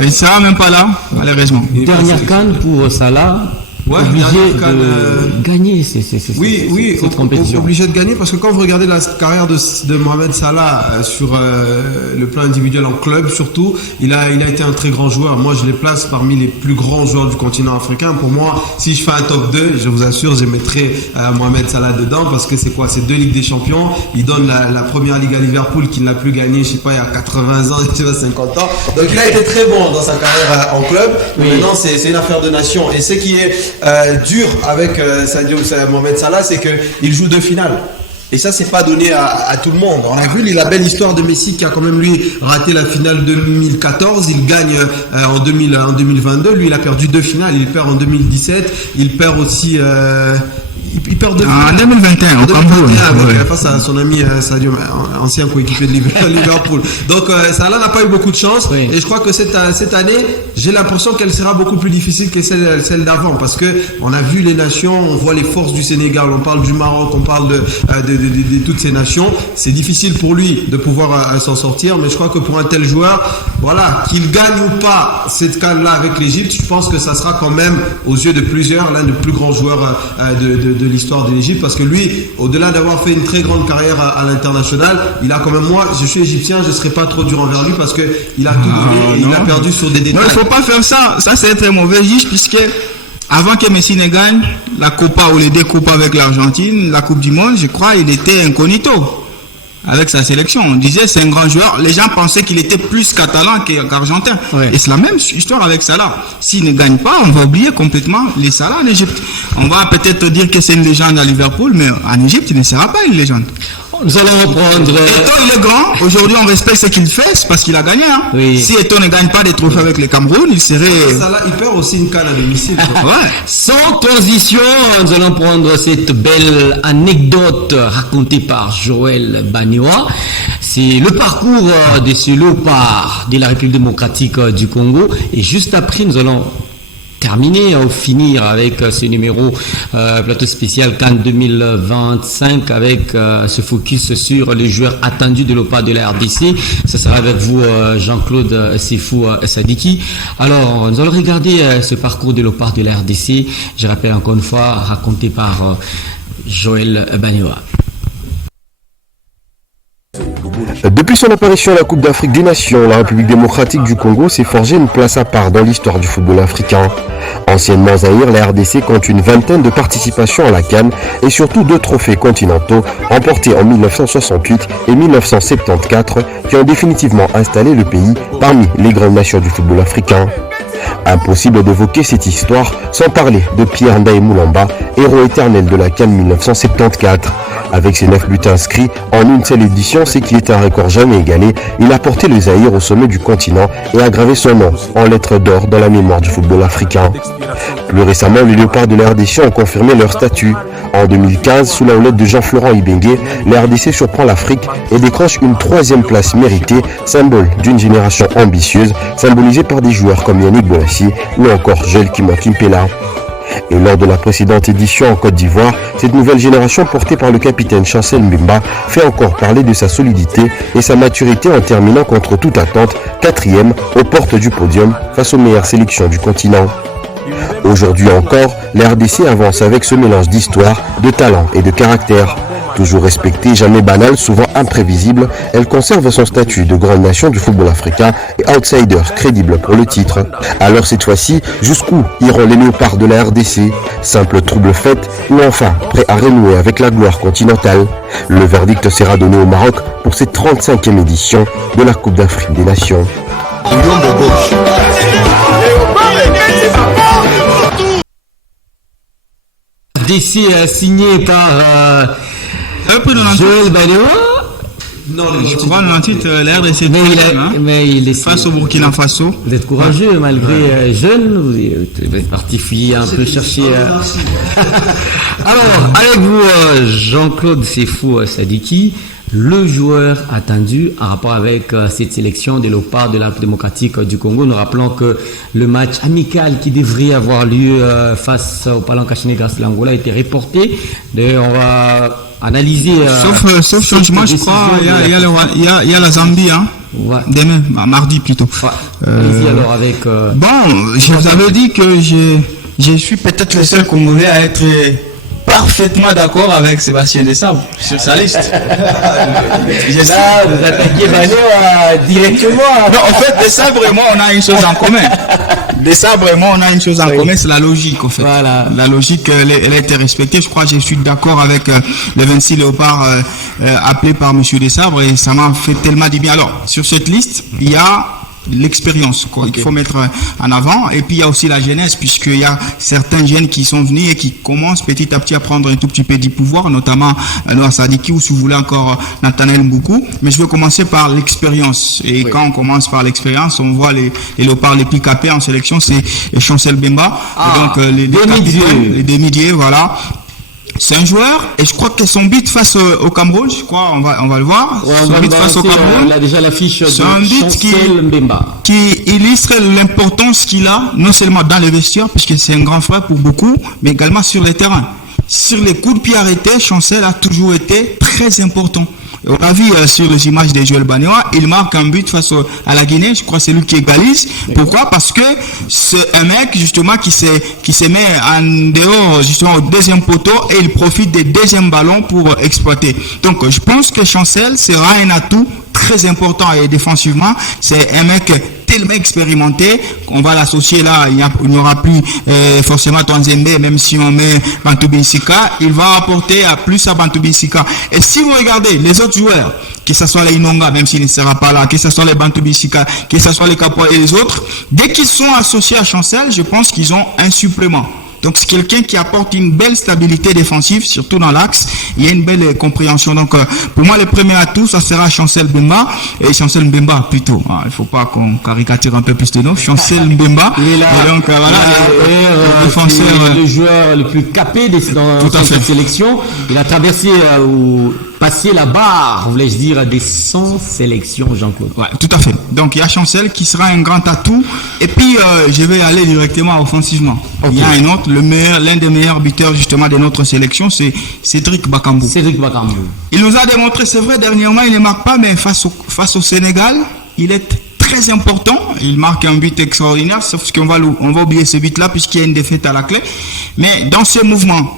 Il ne sera même pas là, malheureusement. Dernière canne pour Salah. Obligé de gagner cette compétition. Obligé de gagner parce que quand vous regardez la carrière de Mohamed Salah sur le plan individuel en club surtout, il a été un très grand joueur. Moi je les place parmi les plus grands joueurs du continent africain. Pour moi, si je fais un top 2, je vous assure, je mettrai Mohamed Salah dedans parce que c'est quoi? C'est 2 Ligues des Champions. Il donne la première Ligue à Liverpool qu'il n'a plus gagné, je sais pas, il y a 80 ans, 50 ans. Donc il a été très bon dans sa carrière en club. Mais maintenant c'est une affaire de nation. Et ce qui est dur avec Mohamed Salah, c'est qu'il joue 2 finales. Et ça, c'est pas donné à tout le monde. On a vu la belle histoire de Messi qui a quand même lui raté la finale 2014. Il gagne en 2022. Lui, il a perdu 2 finales. Il perd en 2017. Il perd aussi. Il perd en 2021 au Cameroun face à son ami Sadio, ancien coéquipier de Liverpool. Donc Salah n'a pas eu beaucoup de chance et je crois que cette année j'ai l'impression qu'elle sera beaucoup plus difficile que celle d'avant parce que on a vu les nations, on voit les forces du Sénégal, on parle du Maroc, on parle de toutes ces nations. C'est difficile pour lui de pouvoir s'en sortir, mais je crois que pour un tel joueur, voilà, qu'il gagne ou pas cette CAN-là avec l'Égypte, je pense que ça sera quand même aux yeux de plusieurs l'un des plus grands joueurs de l'histoire de l'Égypte parce que lui, au-delà d'avoir fait une très grande carrière à l'international, il a quand même, moi je suis égyptien, je ne serai pas trop dur envers lui parce qu'il a tout donné et il a perdu sur des détails. Non, il ne faut pas faire ça, c'est un très mauvais juge puisque avant que Messi ne gagne la Copa ou les deux Copas avec l'Argentine, la Coupe du Monde, je crois, il était incognito avec sa sélection. On disait c'est un grand joueur. Les gens pensaient qu'il était plus catalan qu'argentin. Ouais. Et c'est la même histoire avec Salah. S'il ne gagne pas, on va oublier complètement les Salah en Égypte. On va peut-être dire que c'est une légende à Liverpool, mais en Égypte, il ne sera pas une légende. Nous allons reprendre. Eto'o, il est grand. Aujourd'hui, on respecte ce qu'il fait, c'est parce qu'il a gagné. Hein. Oui. Si Eto'o ne gagne pas des trophées avec le Cameroun, il serait. Salah, il perd aussi une canne à domicile. Ouais. Sans transition, nous allons prendre cette belle anecdote racontée par Joël Banioua. C'est le parcours de ce léopard de la République démocratique du Congo. Et juste après, nous allons terminer ou finir avec ce numéro plateau spécial Cannes 2025 avec ce focus sur les joueurs attendus de l'OPA de la RDC. Ça sera avec vous Jean-Claude Sefou Sadiki. Alors nous allons regarder ce parcours de l'OPA de la RDC. Je rappelle encore une fois raconté par Joël Banioua. Depuis son apparition à la Coupe d'Afrique des Nations, la République démocratique du Congo s'est forgé une place à part dans l'histoire du football africain. Anciennement Zaïre, la RDC compte une vingtaine de participations à la CAN et surtout 2 trophées continentaux remportés en 1968 et 1974 qui ont définitivement installé le pays parmi les grandes nations du football africain. Impossible d'évoquer cette histoire sans parler de Pierre Ndaye Moulamba, héros éternel de la CAN 1974. Avec ses 9 buts inscrits en une seule édition, ce qui est un record jamais égalé, il a porté le Zaïre au sommet du continent et a gravé son nom en lettres d'or dans la mémoire du football africain. Plus récemment, les léopards de la RDC ont confirmé leur statut. En 2015, sous la houlette de Jean-Florent Ibenge, la RDC surprend l'Afrique et décroche une 3e place méritée, symbole d'une génération ambitieuse, symbolisée par des joueurs comme Yannick Bolasie ou encore Joël Kimpela. Et lors de la précédente édition en Côte d'Ivoire, cette nouvelle génération portée par le capitaine Chancel Mbemba fait encore parler de sa solidité et sa maturité en terminant contre toute attente 4e aux portes du podium face aux meilleures sélections du continent. Aujourd'hui encore, la RDC avance avec ce mélange d'histoire, de talent et de caractère. Toujours respectée, jamais banale, souvent imprévisible, elle conserve son statut de grande nation du football africain et outsider crédible pour le titre. Alors cette fois-ci, jusqu'où iront les léopards de la RDC? Simple trouble fête ou enfin prêt à renouer avec la gloire continentale? Le verdict sera donné au Maroc pour cette 35e édition de la Coupe d'Afrique des Nations. DC signé par Joël Banioua. Non, je crois le titre, l'air de cette mais il est face au Burkina Faso. Vous êtes courageux malgré jeune, vous êtes parti fouiller un peu chercher. Alors, avec vous, Jean-Claude Sefou Sadiki, le joueur attendu en rapport avec cette sélection de léopards de la République démocratique du Congo. Nous rappelons que le match amical qui devrait avoir lieu face au Palan-Cachiné grâce à l'Angola a été reporté. D'ailleurs, on va analyser. Sauf changement, je crois, il y a la Zambie, hein. Ouais. Demain, mardi plutôt. Ouais. Alors avec. Bon, je vous avais dit que je suis peut-être le seul Congolais à être parfaitement d'accord avec Sébastien Desabre sur sa liste. Là, vous attaquez Banioua directement. Non, en fait, Desabre et moi, on a une chose en commun. Desabre et moi, on a une chose en commun, c'est la logique, en fait. Voilà. La logique, elle a été respectée. Je crois que je suis d'accord avec les 26 léopards appelés par M. Desabre et ça m'a fait tellement du bien. Alors, sur cette liste, il y a l'expérience qu'il faut mettre en avant, et puis il y a aussi la jeunesse, puisqu'il y a certains jeunes qui sont venus et qui commencent petit à petit à prendre un tout petit peu du pouvoir, notamment Noah Sadiki ou si vous voulez encore Nathanaël Mboukou. Mais je veux commencer par l'expérience, et quand on commence par l'expérience, on voit les léopards les plus capés en sélection, c'est Chancel Mbemba, donc les demi-dieux, voilà. C'est un joueur, et je crois que son but face au Cameroun, je crois, on va le voir. Ouais, son but face au Cameroun, il a déjà l'affiche de Chancel Mbemba. Qui illustre l'importance qu'il a, non seulement dans les vestiaires, puisque c'est un grand frère pour beaucoup, mais également sur les terrains. Sur les coups de pied arrêtés, Chancel a toujours été très important. On a vu sur les images de Joël Banioua, il marque un but face à la Guinée, je crois que c'est lui qui égalise. Pourquoi? Parce que c'est un mec justement qui se met en dehors justement au deuxième poteau et il profite des deuxièmes ballons pour exploiter. Donc je pense que Chancel sera un atout très important et défensivement, c'est un mec tellement expérimenté qu'on va l'associer là. Il n'y aura plus forcément Tonzembe, même si on met Bantou Binsika, il va apporter plus à Bantou Binsika. Et si vous regardez les autres joueurs, que ce soit les Inonga, même s'il ne sera pas là, que ce soit les Bantou Binsika, que ce soit les Capois et les autres, dès qu'ils sont associés à Chancel, je pense qu'ils ont un supplément. Donc c'est quelqu'un qui apporte une belle stabilité défensive, surtout dans l'axe. Il y a une belle compréhension. Donc pour moi, le premier atout, ça sera Chancel Mbemba. Et Chancel Mbemba plutôt. Il ne faut pas qu'on caricature un peu plus de nous. Chancel Mbemba. Il est là. Et donc voilà, le défenseur, le joueur le plus capé dans cette sélection. Il a traversé ou passé la barre, voulais-je dire, des 100 sélections, Jean-Claude. Ouais, tout à fait. Donc il y a Chancel qui sera un grand atout. Et puis je vais aller directement offensivement. Okay. Il y a un autre, l'un des meilleurs buteurs justement de notre sélection, c'est Cédric Bakambu. Cédric Bakambu. Il nous a démontré, c'est vrai, dernièrement il ne marque pas, mais face au Sénégal, il est très important. Il marque un but extraordinaire, sauf qu'on va oublier ce but-là puisqu'il y a une défaite à la clé. Mais dans ce mouvement,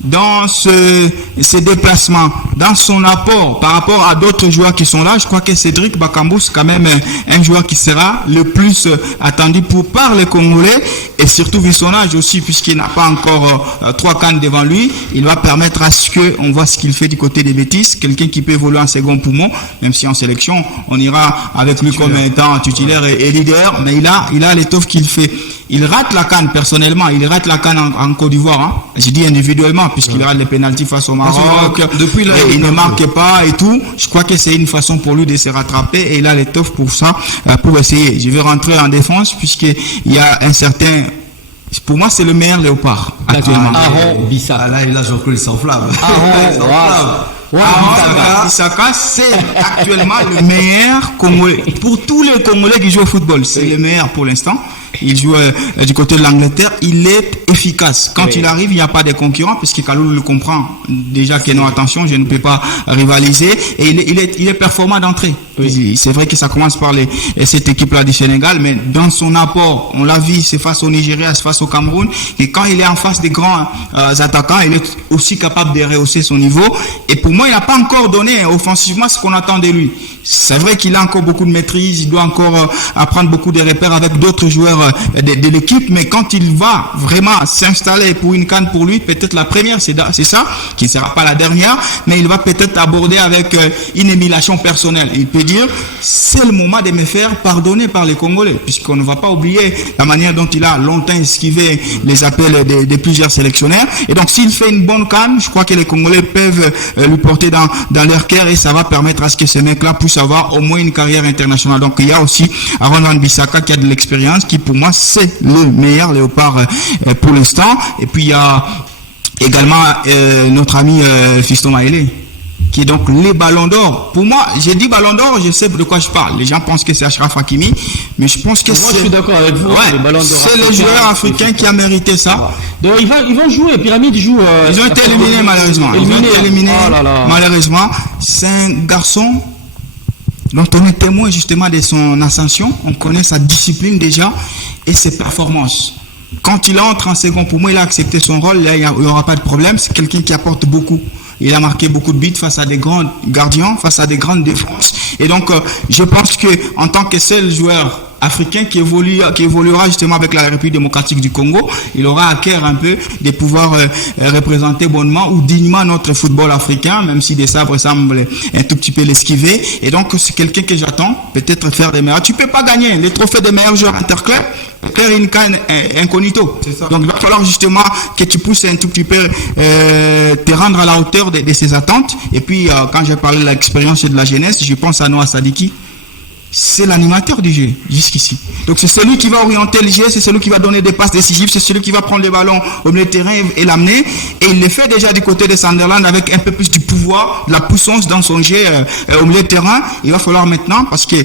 dans ces déplacements, dans son apport par rapport à d'autres joueurs qui sont là, je crois que Cédric Bakambu c'est quand même un joueur qui sera le plus attendu par les Congolais, et surtout vu son âge aussi, puisqu'il n'a pas encore 3 cannes devant lui. Il va permettre à ce qu'on voit ce qu'il fait du côté des Bétis, quelqu'un qui peut évoluer en second poumon, même si en sélection on ira avec lui comme étant titulaire et leader, mais il a l'étoffe qu'il fait. Il rate la CAN personnellement, il rate la CAN en Côte d'Ivoire, hein. J'ai dit individuellement, puisqu'il rate les pénaltys face au Maroc, depuis là, il ne marque pas et tout. Je crois que c'est une façon pour lui de se rattraper, et il a l'étoffe pour ça, pour essayer. Je vais rentrer en défense, puisqu'il y a un certain... Pour moi, c'est le meilleur Léopard actuellement. Aaron Bissaka. Là, Jean-Claude, il s'enflamme. Aaron Bissaka, c'est actuellement le meilleur Congolais. Pour tous les Congolais qui jouent au football, c'est le meilleur pour l'instant. Il joue du côté de l'Angleterre, il est efficace. Quand il arrive, il n'y a pas de concurrent, puisque Kalou le comprend déjà que non, attention, je ne peux pas rivaliser. Et il est performant d'entrée. Oui. C'est vrai que ça commence par cette équipe-là du Sénégal, mais dans son apport, on l'a vu, c'est face au Nigeria, c'est face au Cameroun, et quand il est en face des grands attaquants, il est aussi capable de rehausser son niveau. Et pour moi, il n'a pas encore donné offensivement ce qu'on attend de lui. C'est vrai qu'il a encore beaucoup de maîtrise, il doit encore apprendre beaucoup de repères avec d'autres joueurs de l'équipe, mais quand il va vraiment s'installer pour une CAN pour lui, peut-être la première, c'est ça, qui ne sera pas la dernière, mais il va peut-être aborder avec une émulation personnelle. Il peut dire, c'est le moment de me faire pardonner par les Congolais, puisqu'on ne va pas oublier la manière dont il a longtemps esquivé les appels de plusieurs sélectionnaires. Et donc, s'il fait une bonne CAN, je crois que les Congolais peuvent lui porter dans leur cœur, et ça va permettre à ce que ce mec-là puisse avoir au moins une carrière internationale. Donc, il y a aussi Aaron Bissaka qui a de l'expérience, qui pour moi, c'est le meilleur Léopard pour l'instant. Et puis, il y a également notre ami Fiston Maëlé, qui est donc les ballons d'or. Pour moi, j'ai dit ballon d'or, je sais de quoi je parle. Les gens pensent que c'est Achraf Hakimi, mais je pense que moi, je suis d'accord avec vous. Ouais, c'est le joueur africain qui a mérité ça. Donc, ils vont jouer, Pyramide joue. Ils ont été éliminés malheureusement. Malheureusement. C'est un garçon dont on est témoin justement de son ascension. On connaît sa discipline déjà et ses performances. Quand il entre en second, pour moi, il a accepté son rôle. Là, il n'y aura pas de problème. C'est quelqu'un qui apporte beaucoup. Il a marqué beaucoup de buts face à des grands gardiens, face à des grandes défenses. Et donc, je pense que en tant que seul joueur africain qui évoluera justement avec la République démocratique du Congo, il aura à cœur un peu de pouvoir représenter bonnement ou dignement notre football africain, même si des sabres semblent un tout petit peu l'esquiver. Et donc, c'est quelqu'un que j'attends, peut-être faire des meilleurs. Tu peux pas gagner les trophées des meilleurs joueurs interclubs, faire une canne incognito. Donc, il va falloir justement que tu pousses un tout petit peu, te rendre à la hauteur de ses attentes. Et puis, quand j'ai parlé de l'expérience et de la jeunesse, je pense à Noah Sadiki. C'est l'animateur du jeu jusqu'ici. Donc c'est celui qui va orienter le jeu, c'est celui qui va donner des passes décisives, c'est celui qui va prendre les ballons au milieu de terrain et l'amener. Et il le fait déjà du côté de Sunderland avec un peu plus du pouvoir, de la puissance dans son jeu au milieu de terrain. Il va falloir maintenant, parce que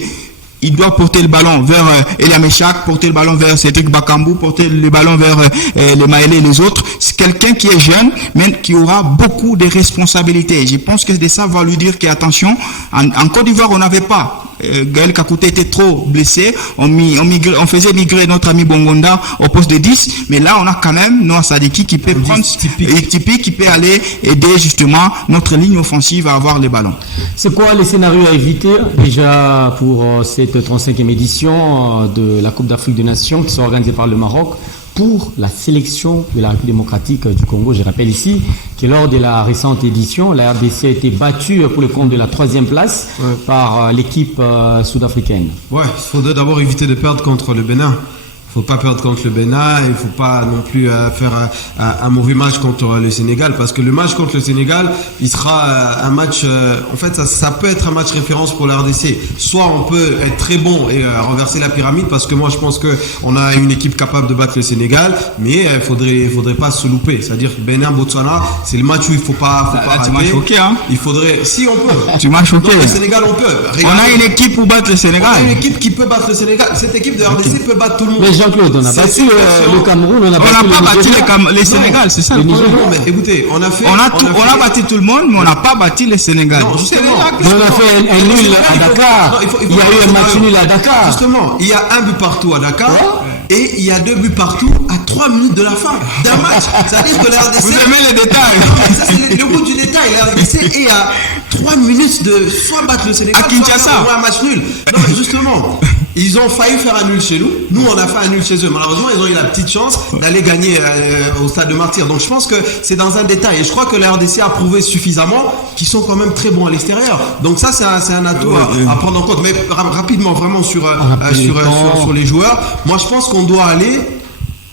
il doit porter le ballon vers Elia Meshak, porter le ballon vers Cédric Bakambu, porter le ballon vers les Maëlé et les autres. C'est quelqu'un qui est jeune, mais qui aura beaucoup de responsabilités. Je pense que de ça va lui dire qu'attention, en Côte d'Ivoire, on n'avait pas Gaël Kakuta était trop blessé. On faisait migrer notre ami Bongonda au poste de 10. Mais là, on a quand même Noah Sadiki qui peut prendre typique, qui peut aller aider justement notre ligne offensive à avoir les ballons. C'est quoi les scénarios à éviter déjà pour cette 35e édition de la Coupe d'Afrique des Nations qui sera organisée par le Maroc pour la sélection de la République démocratique du Congo? Je rappelle ici que lors de la récente édition, la RDC a été battue pour le compte de la 3e place par l'équipe sud-africaine. Ouais, il faudrait d'abord éviter de perdre contre le Bénin. Il ne faut pas perdre contre le Bénin, il ne faut pas non plus faire un mauvais match contre le Sénégal, parce que le match contre le Sénégal, il sera un match, en fait ça peut être un match référence pour la RDC. Soit on peut être très bon et renverser la pyramide, parce que moi je pense qu'on a une équipe capable de battre le Sénégal, mais il faudrait pas se louper. C'est-à-dire Bénin-Botswana, c'est le match où il ne faut pas rater. Tu m'as choqué, hein? Il faudrait, si on peut. Tu m'as choqué. Donc, le Sénégal on peut. On a une équipe pour battre le Sénégal. On a une équipe qui peut battre le Sénégal. Cette équipe de RDC peut battre tout le monde. Mais Jean-Claude, on a battu le Cameroun, on n'a pas battu le Sénégal, c'est ça le problème. Non, mais écoutez, on a battu tout le monde, mais on n'a pas battu le Sénégal. Non, justement. On a fait un nul à Dakar. Il y a eu un match nul à Dakar. Justement, il y a un but partout à Dakar. Et il y a 2 buts partout à 3 minutes de la fin d'un match. C'est-à-dire que la RDC... Vous aimez les détails. Ça, c'est le bout du détail. La RDC est à 3 minutes de soit battre le Sénégal, à Kinshasa, soit un match nul. Non, justement, ils ont failli faire un nul chez nous. Nous, on a fait un nul chez eux. Malheureusement, ils ont eu la petite chance d'aller gagner au stade de Martyrs. Donc, je pense que c'est dans un détail. Et je crois que la RDC a prouvé suffisamment qu'ils sont quand même très bons à l'extérieur. Donc, ça, c'est un atout à prendre en compte. Mais rapidement, vraiment sur les joueurs. Moi, je pense qu'on doit aller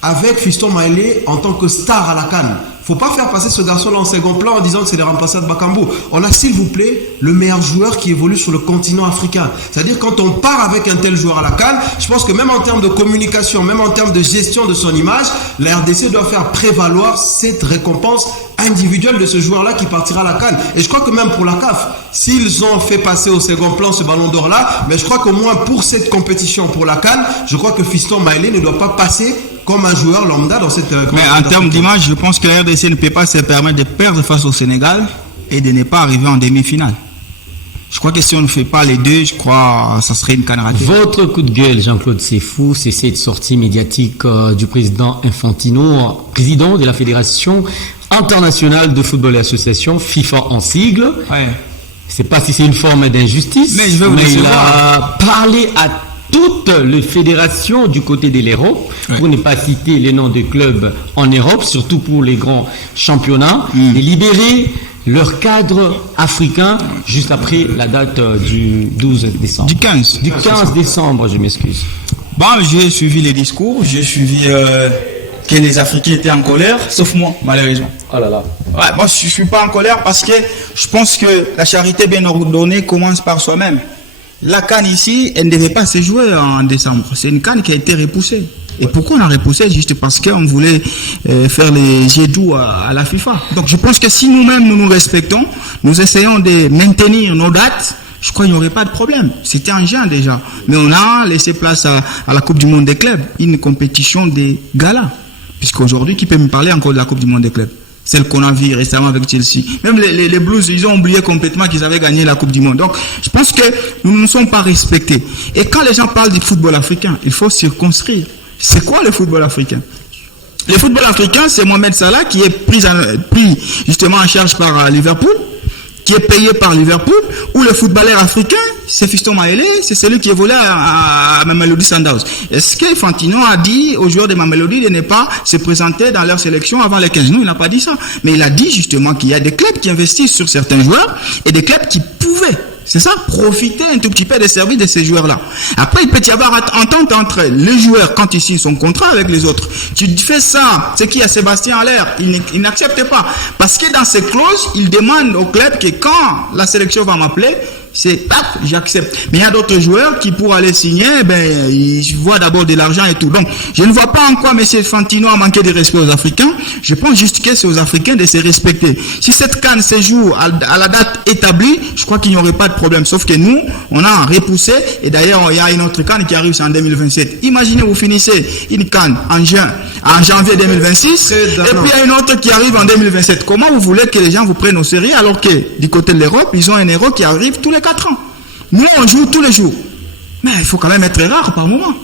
avec Fiston Maëlé en tant que star à la CAN. Faut pas faire passer ce garçon-là en second plan en disant que c'est le remplaçant de Bakambu. On a, s'il vous plaît, le meilleur joueur qui évolue sur le continent africain. C'est-à-dire, quand on part avec un tel joueur à la CAN, je pense que même en termes de communication, même en termes de gestion de son image, la RDC doit faire prévaloir cette récompense individuelle de ce joueur-là qui partira à la CAN. Et je crois que même pour la CAF, s'ils ont fait passer au second plan ce ballon d'or-là, mais je crois qu'au moins pour cette compétition, pour la CAN, je crois que Fiston Maëlé ne doit pas passer comme un joueur lambda dans cette... Mais en termes d'image, je pense que la RDC ne peut pas se permettre de perdre face au Sénégal et de ne pas arriver en demi-finale. Je crois que si on ne fait pas les deux, je crois que ça serait une canne ratée. Votre coup de gueule, Jean-Claude Sefou, c'est cette sortie médiatique du président Infantino, président de la Fédération internationale de football et association, FIFA en sigle. Ouais. Je ne sais pas si c'est une forme d'injustice, mais il a parlé à toutes les fédérations du côté de l'Europe, pour ne pas citer les noms de clubs en Europe, surtout pour les grands championnats, de libérer leur cadre africain juste après la date du 12 décembre. Du 15. Du 15 décembre, je m'excuse. Bon, j'ai suivi les discours, j'ai suivi que les Africains étaient en colère, sauf moi, malheureusement. Oh là là. Ouais, moi, je ne suis pas en colère parce que je pense que la charité bien ordonnée commence par soi-même. La CAN ici, elle ne devait pas se jouer en décembre. C'est une CAN qui a été repoussée. Et pourquoi on a repoussé? Juste parce qu'on voulait faire les jets doux à la FIFA. Donc je pense que si nous-mêmes nous respectons, nous essayons de maintenir nos dates, je crois qu'il n'y aurait pas de problème. C'était en juin déjà. Mais on a laissé place à la Coupe du Monde des clubs, une compétition des galas. Puisqu'aujourd'hui, qui peut me parler encore de la Coupe du Monde des clubs? Celle qu'on a vue récemment avec Chelsea. Même les Blues, ils ont oublié complètement qu'ils avaient gagné la Coupe du Monde. Donc, je pense que nous ne sommes pas respectés. Et quand les gens parlent du football africain, il faut circonscrire. C'est quoi le football africain? Le football africain, c'est Mohamed Salah qui est pris justement en charge par Liverpool, qui est payé par Liverpool, ou le footballeur africain, c'est Fiston Maëlé, c'est celui qui évolue à Mamelodi Sundowns. Est-ce que Infantino a dit aux joueurs de Mamelodi de ne pas se présenter dans leur sélection avant les 15 jours? Il n'a pas dit ça. Mais il a dit justement qu'il y a des clubs qui investissent sur certains joueurs et des clubs qui pouvaient, c'est ça, profiter un tout petit peu des services de ces joueurs-là. Après, il peut y avoir entente entre les joueurs quand ils signent son contrat avec les autres. Tu fais ça, c'est qui a Sébastien Haller, il n'accepte pas. Parce que dans ces clauses, il demande au club que quand la sélection va m'appeler, c'est hop, j'accepte. Mais il y a d'autres joueurs qui, pour aller signer, ils voient d'abord de l'argent et tout. Donc, je ne vois pas en quoi M. Fantino a manqué de respect aux Africains. Je pense juste que c'est aux Africains de se respecter. Si cette CAN se joue à la date établie, je crois qu'il n'y aurait pas de problème. Sauf que nous, on a repoussé. Et d'ailleurs, il y a une autre CAN qui arrive, c'est en 2027. Imaginez, vous finissez une CAN en janvier 2026. Et puis, il y a une autre qui arrive en 2027. Comment vous voulez que les gens vous prennent au sérieux alors que du côté de l'Europe, ils ont un héros qui arrive tous les 4 ans. Nous, on joue tous les jours. Mais il faut quand même être rare par moment.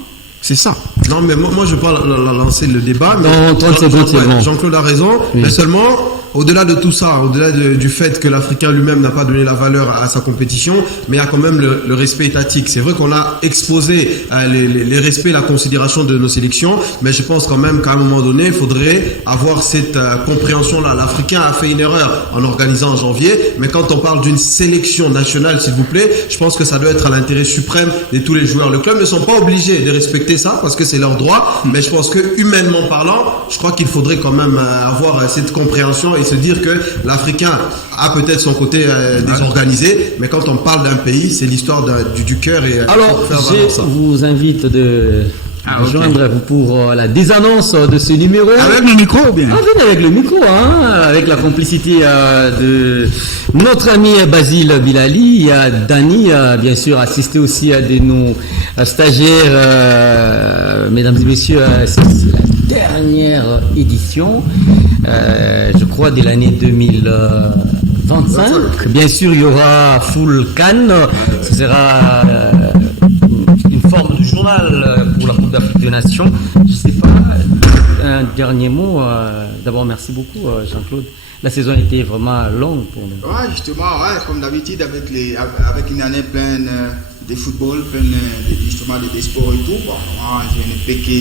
C'est ça. Non, mais moi je parle lancer le débat. Non, 30 secondes, c'est bon. Jean-Claude a raison, mais seulement, au-delà de tout ça, au-delà du fait que l'Africain lui-même n'a pas donné la valeur à sa compétition, mais il y a quand même le respect étatique. C'est vrai qu'on a exposé les respects, la considération de nos sélections, mais je pense quand même qu'à un moment donné, il faudrait avoir cette compréhension-là. L'Africain a fait une erreur en organisant en janvier, mais quand on parle d'une sélection nationale, s'il vous plaît, je pense que ça doit être à l'intérêt suprême de tous les joueurs. Le club ne sont pas obligés de respecter ça parce que c'est leur droit, mais je pense que humainement parlant, je crois qu'il faudrait quand même avoir cette compréhension et se dire que l'Africain a peut-être son côté désorganisé, mais quand on parle d'un pays, c'est l'histoire du cœur. Et alors, je vous invite de rejoindre pour la désannonce de ce numéro. Avec le micro ou bien? Venez avec le micro, avec la complicité de notre ami Basile Bilali. Il y a Dani, bien sûr, assisté aussi à nos stagiaires. Mesdames et messieurs, c'est la dernière édition, je crois, de l'année 2025. Bien sûr, il y aura full Cannes. Ce sera une forme de journal pour la Coupe d'Afrique des Nations. Je ne sais pas, un dernier mot. D'abord, merci beaucoup, Jean-Claude. La saison était vraiment longue pour nous. Ouais, justement, comme d'habitude, avec une année pleine de football, pleine justement des sports et tout. Bon, moi, je ne peux que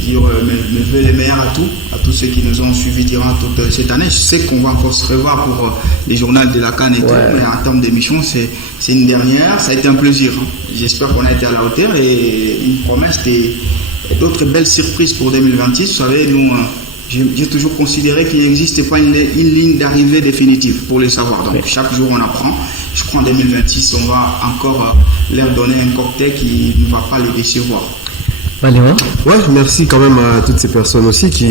dire mes vœux les meilleurs à tous ceux qui nous ont suivis durant toute cette année. Je sais qu'on va encore se revoir pour les journaux de la CAN et tout, mais en termes d'émission, c'est une dernière. Ça a été un plaisir. J'espère qu'on a été à la hauteur et une promesse d'autres belles surprises pour 2026. Vous savez, nous, j'ai toujours considéré qu'il n'existe pas une ligne d'arrivée définitive pour les savoir. Donc, chaque jour, on apprend. Je crois en 2026, on va encore leur donner un cocktail qui ne va pas les décevoir. Ouais, merci quand même à toutes ces personnes aussi qui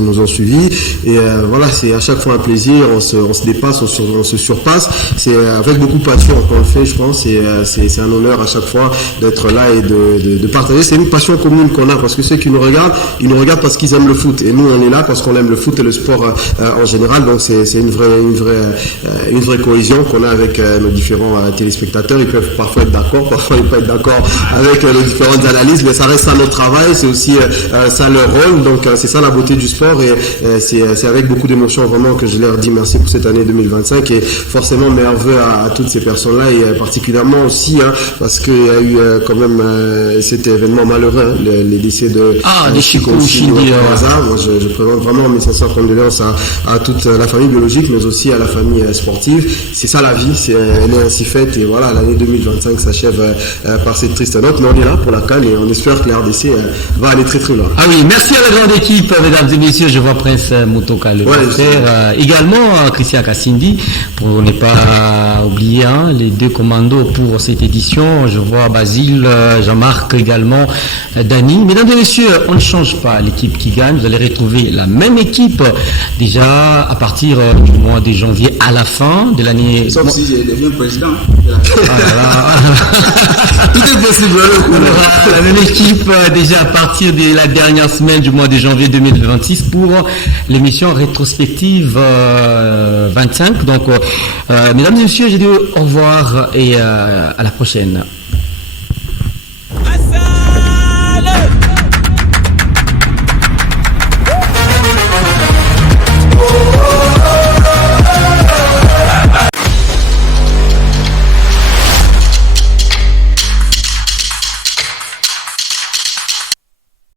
nous ont suivis. Et voilà, c'est à chaque fois un plaisir. On se dépasse, on se surpasse. C'est avec beaucoup de passion qu'on le fait, je pense. Et c'est un honneur à chaque fois d'être là et de partager. C'est une passion commune qu'on a parce que ceux qui nous regardent, ils nous regardent parce qu'ils aiment le foot. Et nous, on est là parce qu'on aime le foot et le sport en général. Donc c'est une vraie cohésion qu'on a avec nos différents téléspectateurs. Ils peuvent parfois être d'accord, parfois ils peuvent être d'accord avec nos différentes analyses, mais ça reste à notre travail, c'est aussi ça leur rôle, donc c'est ça la beauté du sport et c'est avec beaucoup d'émotion vraiment que je leur dis merci pour cette année 2025 et forcément mes vœux à toutes ces personnes-là et particulièrement aussi parce qu'il y a eu quand même cet événement malheureux, les décès de Chico Chindi au hasard. Moi je présente vraiment mes sincères condoléances à toute la famille biologique mais aussi à la famille sportive. C'est ça la vie, elle est ainsi faite et voilà, l'année 2025 s'achève par cette triste note, mais on est là pour la CAN et on espère que la RDC va aller très très loin. Ah oui, merci à la grande équipe, mesdames et messieurs. Je vois Prince Mutoka le frère, également Christian Kassindi, pour ne pas oublier les deux commandos pour cette édition. Je vois Basile, Jean-Marc également, Dani. Mesdames et messieurs, on ne change pas l'équipe qui gagne. Vous allez retrouver la même équipe déjà à partir du mois de janvier à la fin de l'année. Sauf si j'ai devenu président. Tout est possible. La même équipe déjà à partir de la dernière semaine du mois de janvier 2026 pour l'émission rétrospective 25. Donc, mesdames et messieurs, j'ai dit au revoir et à la prochaine.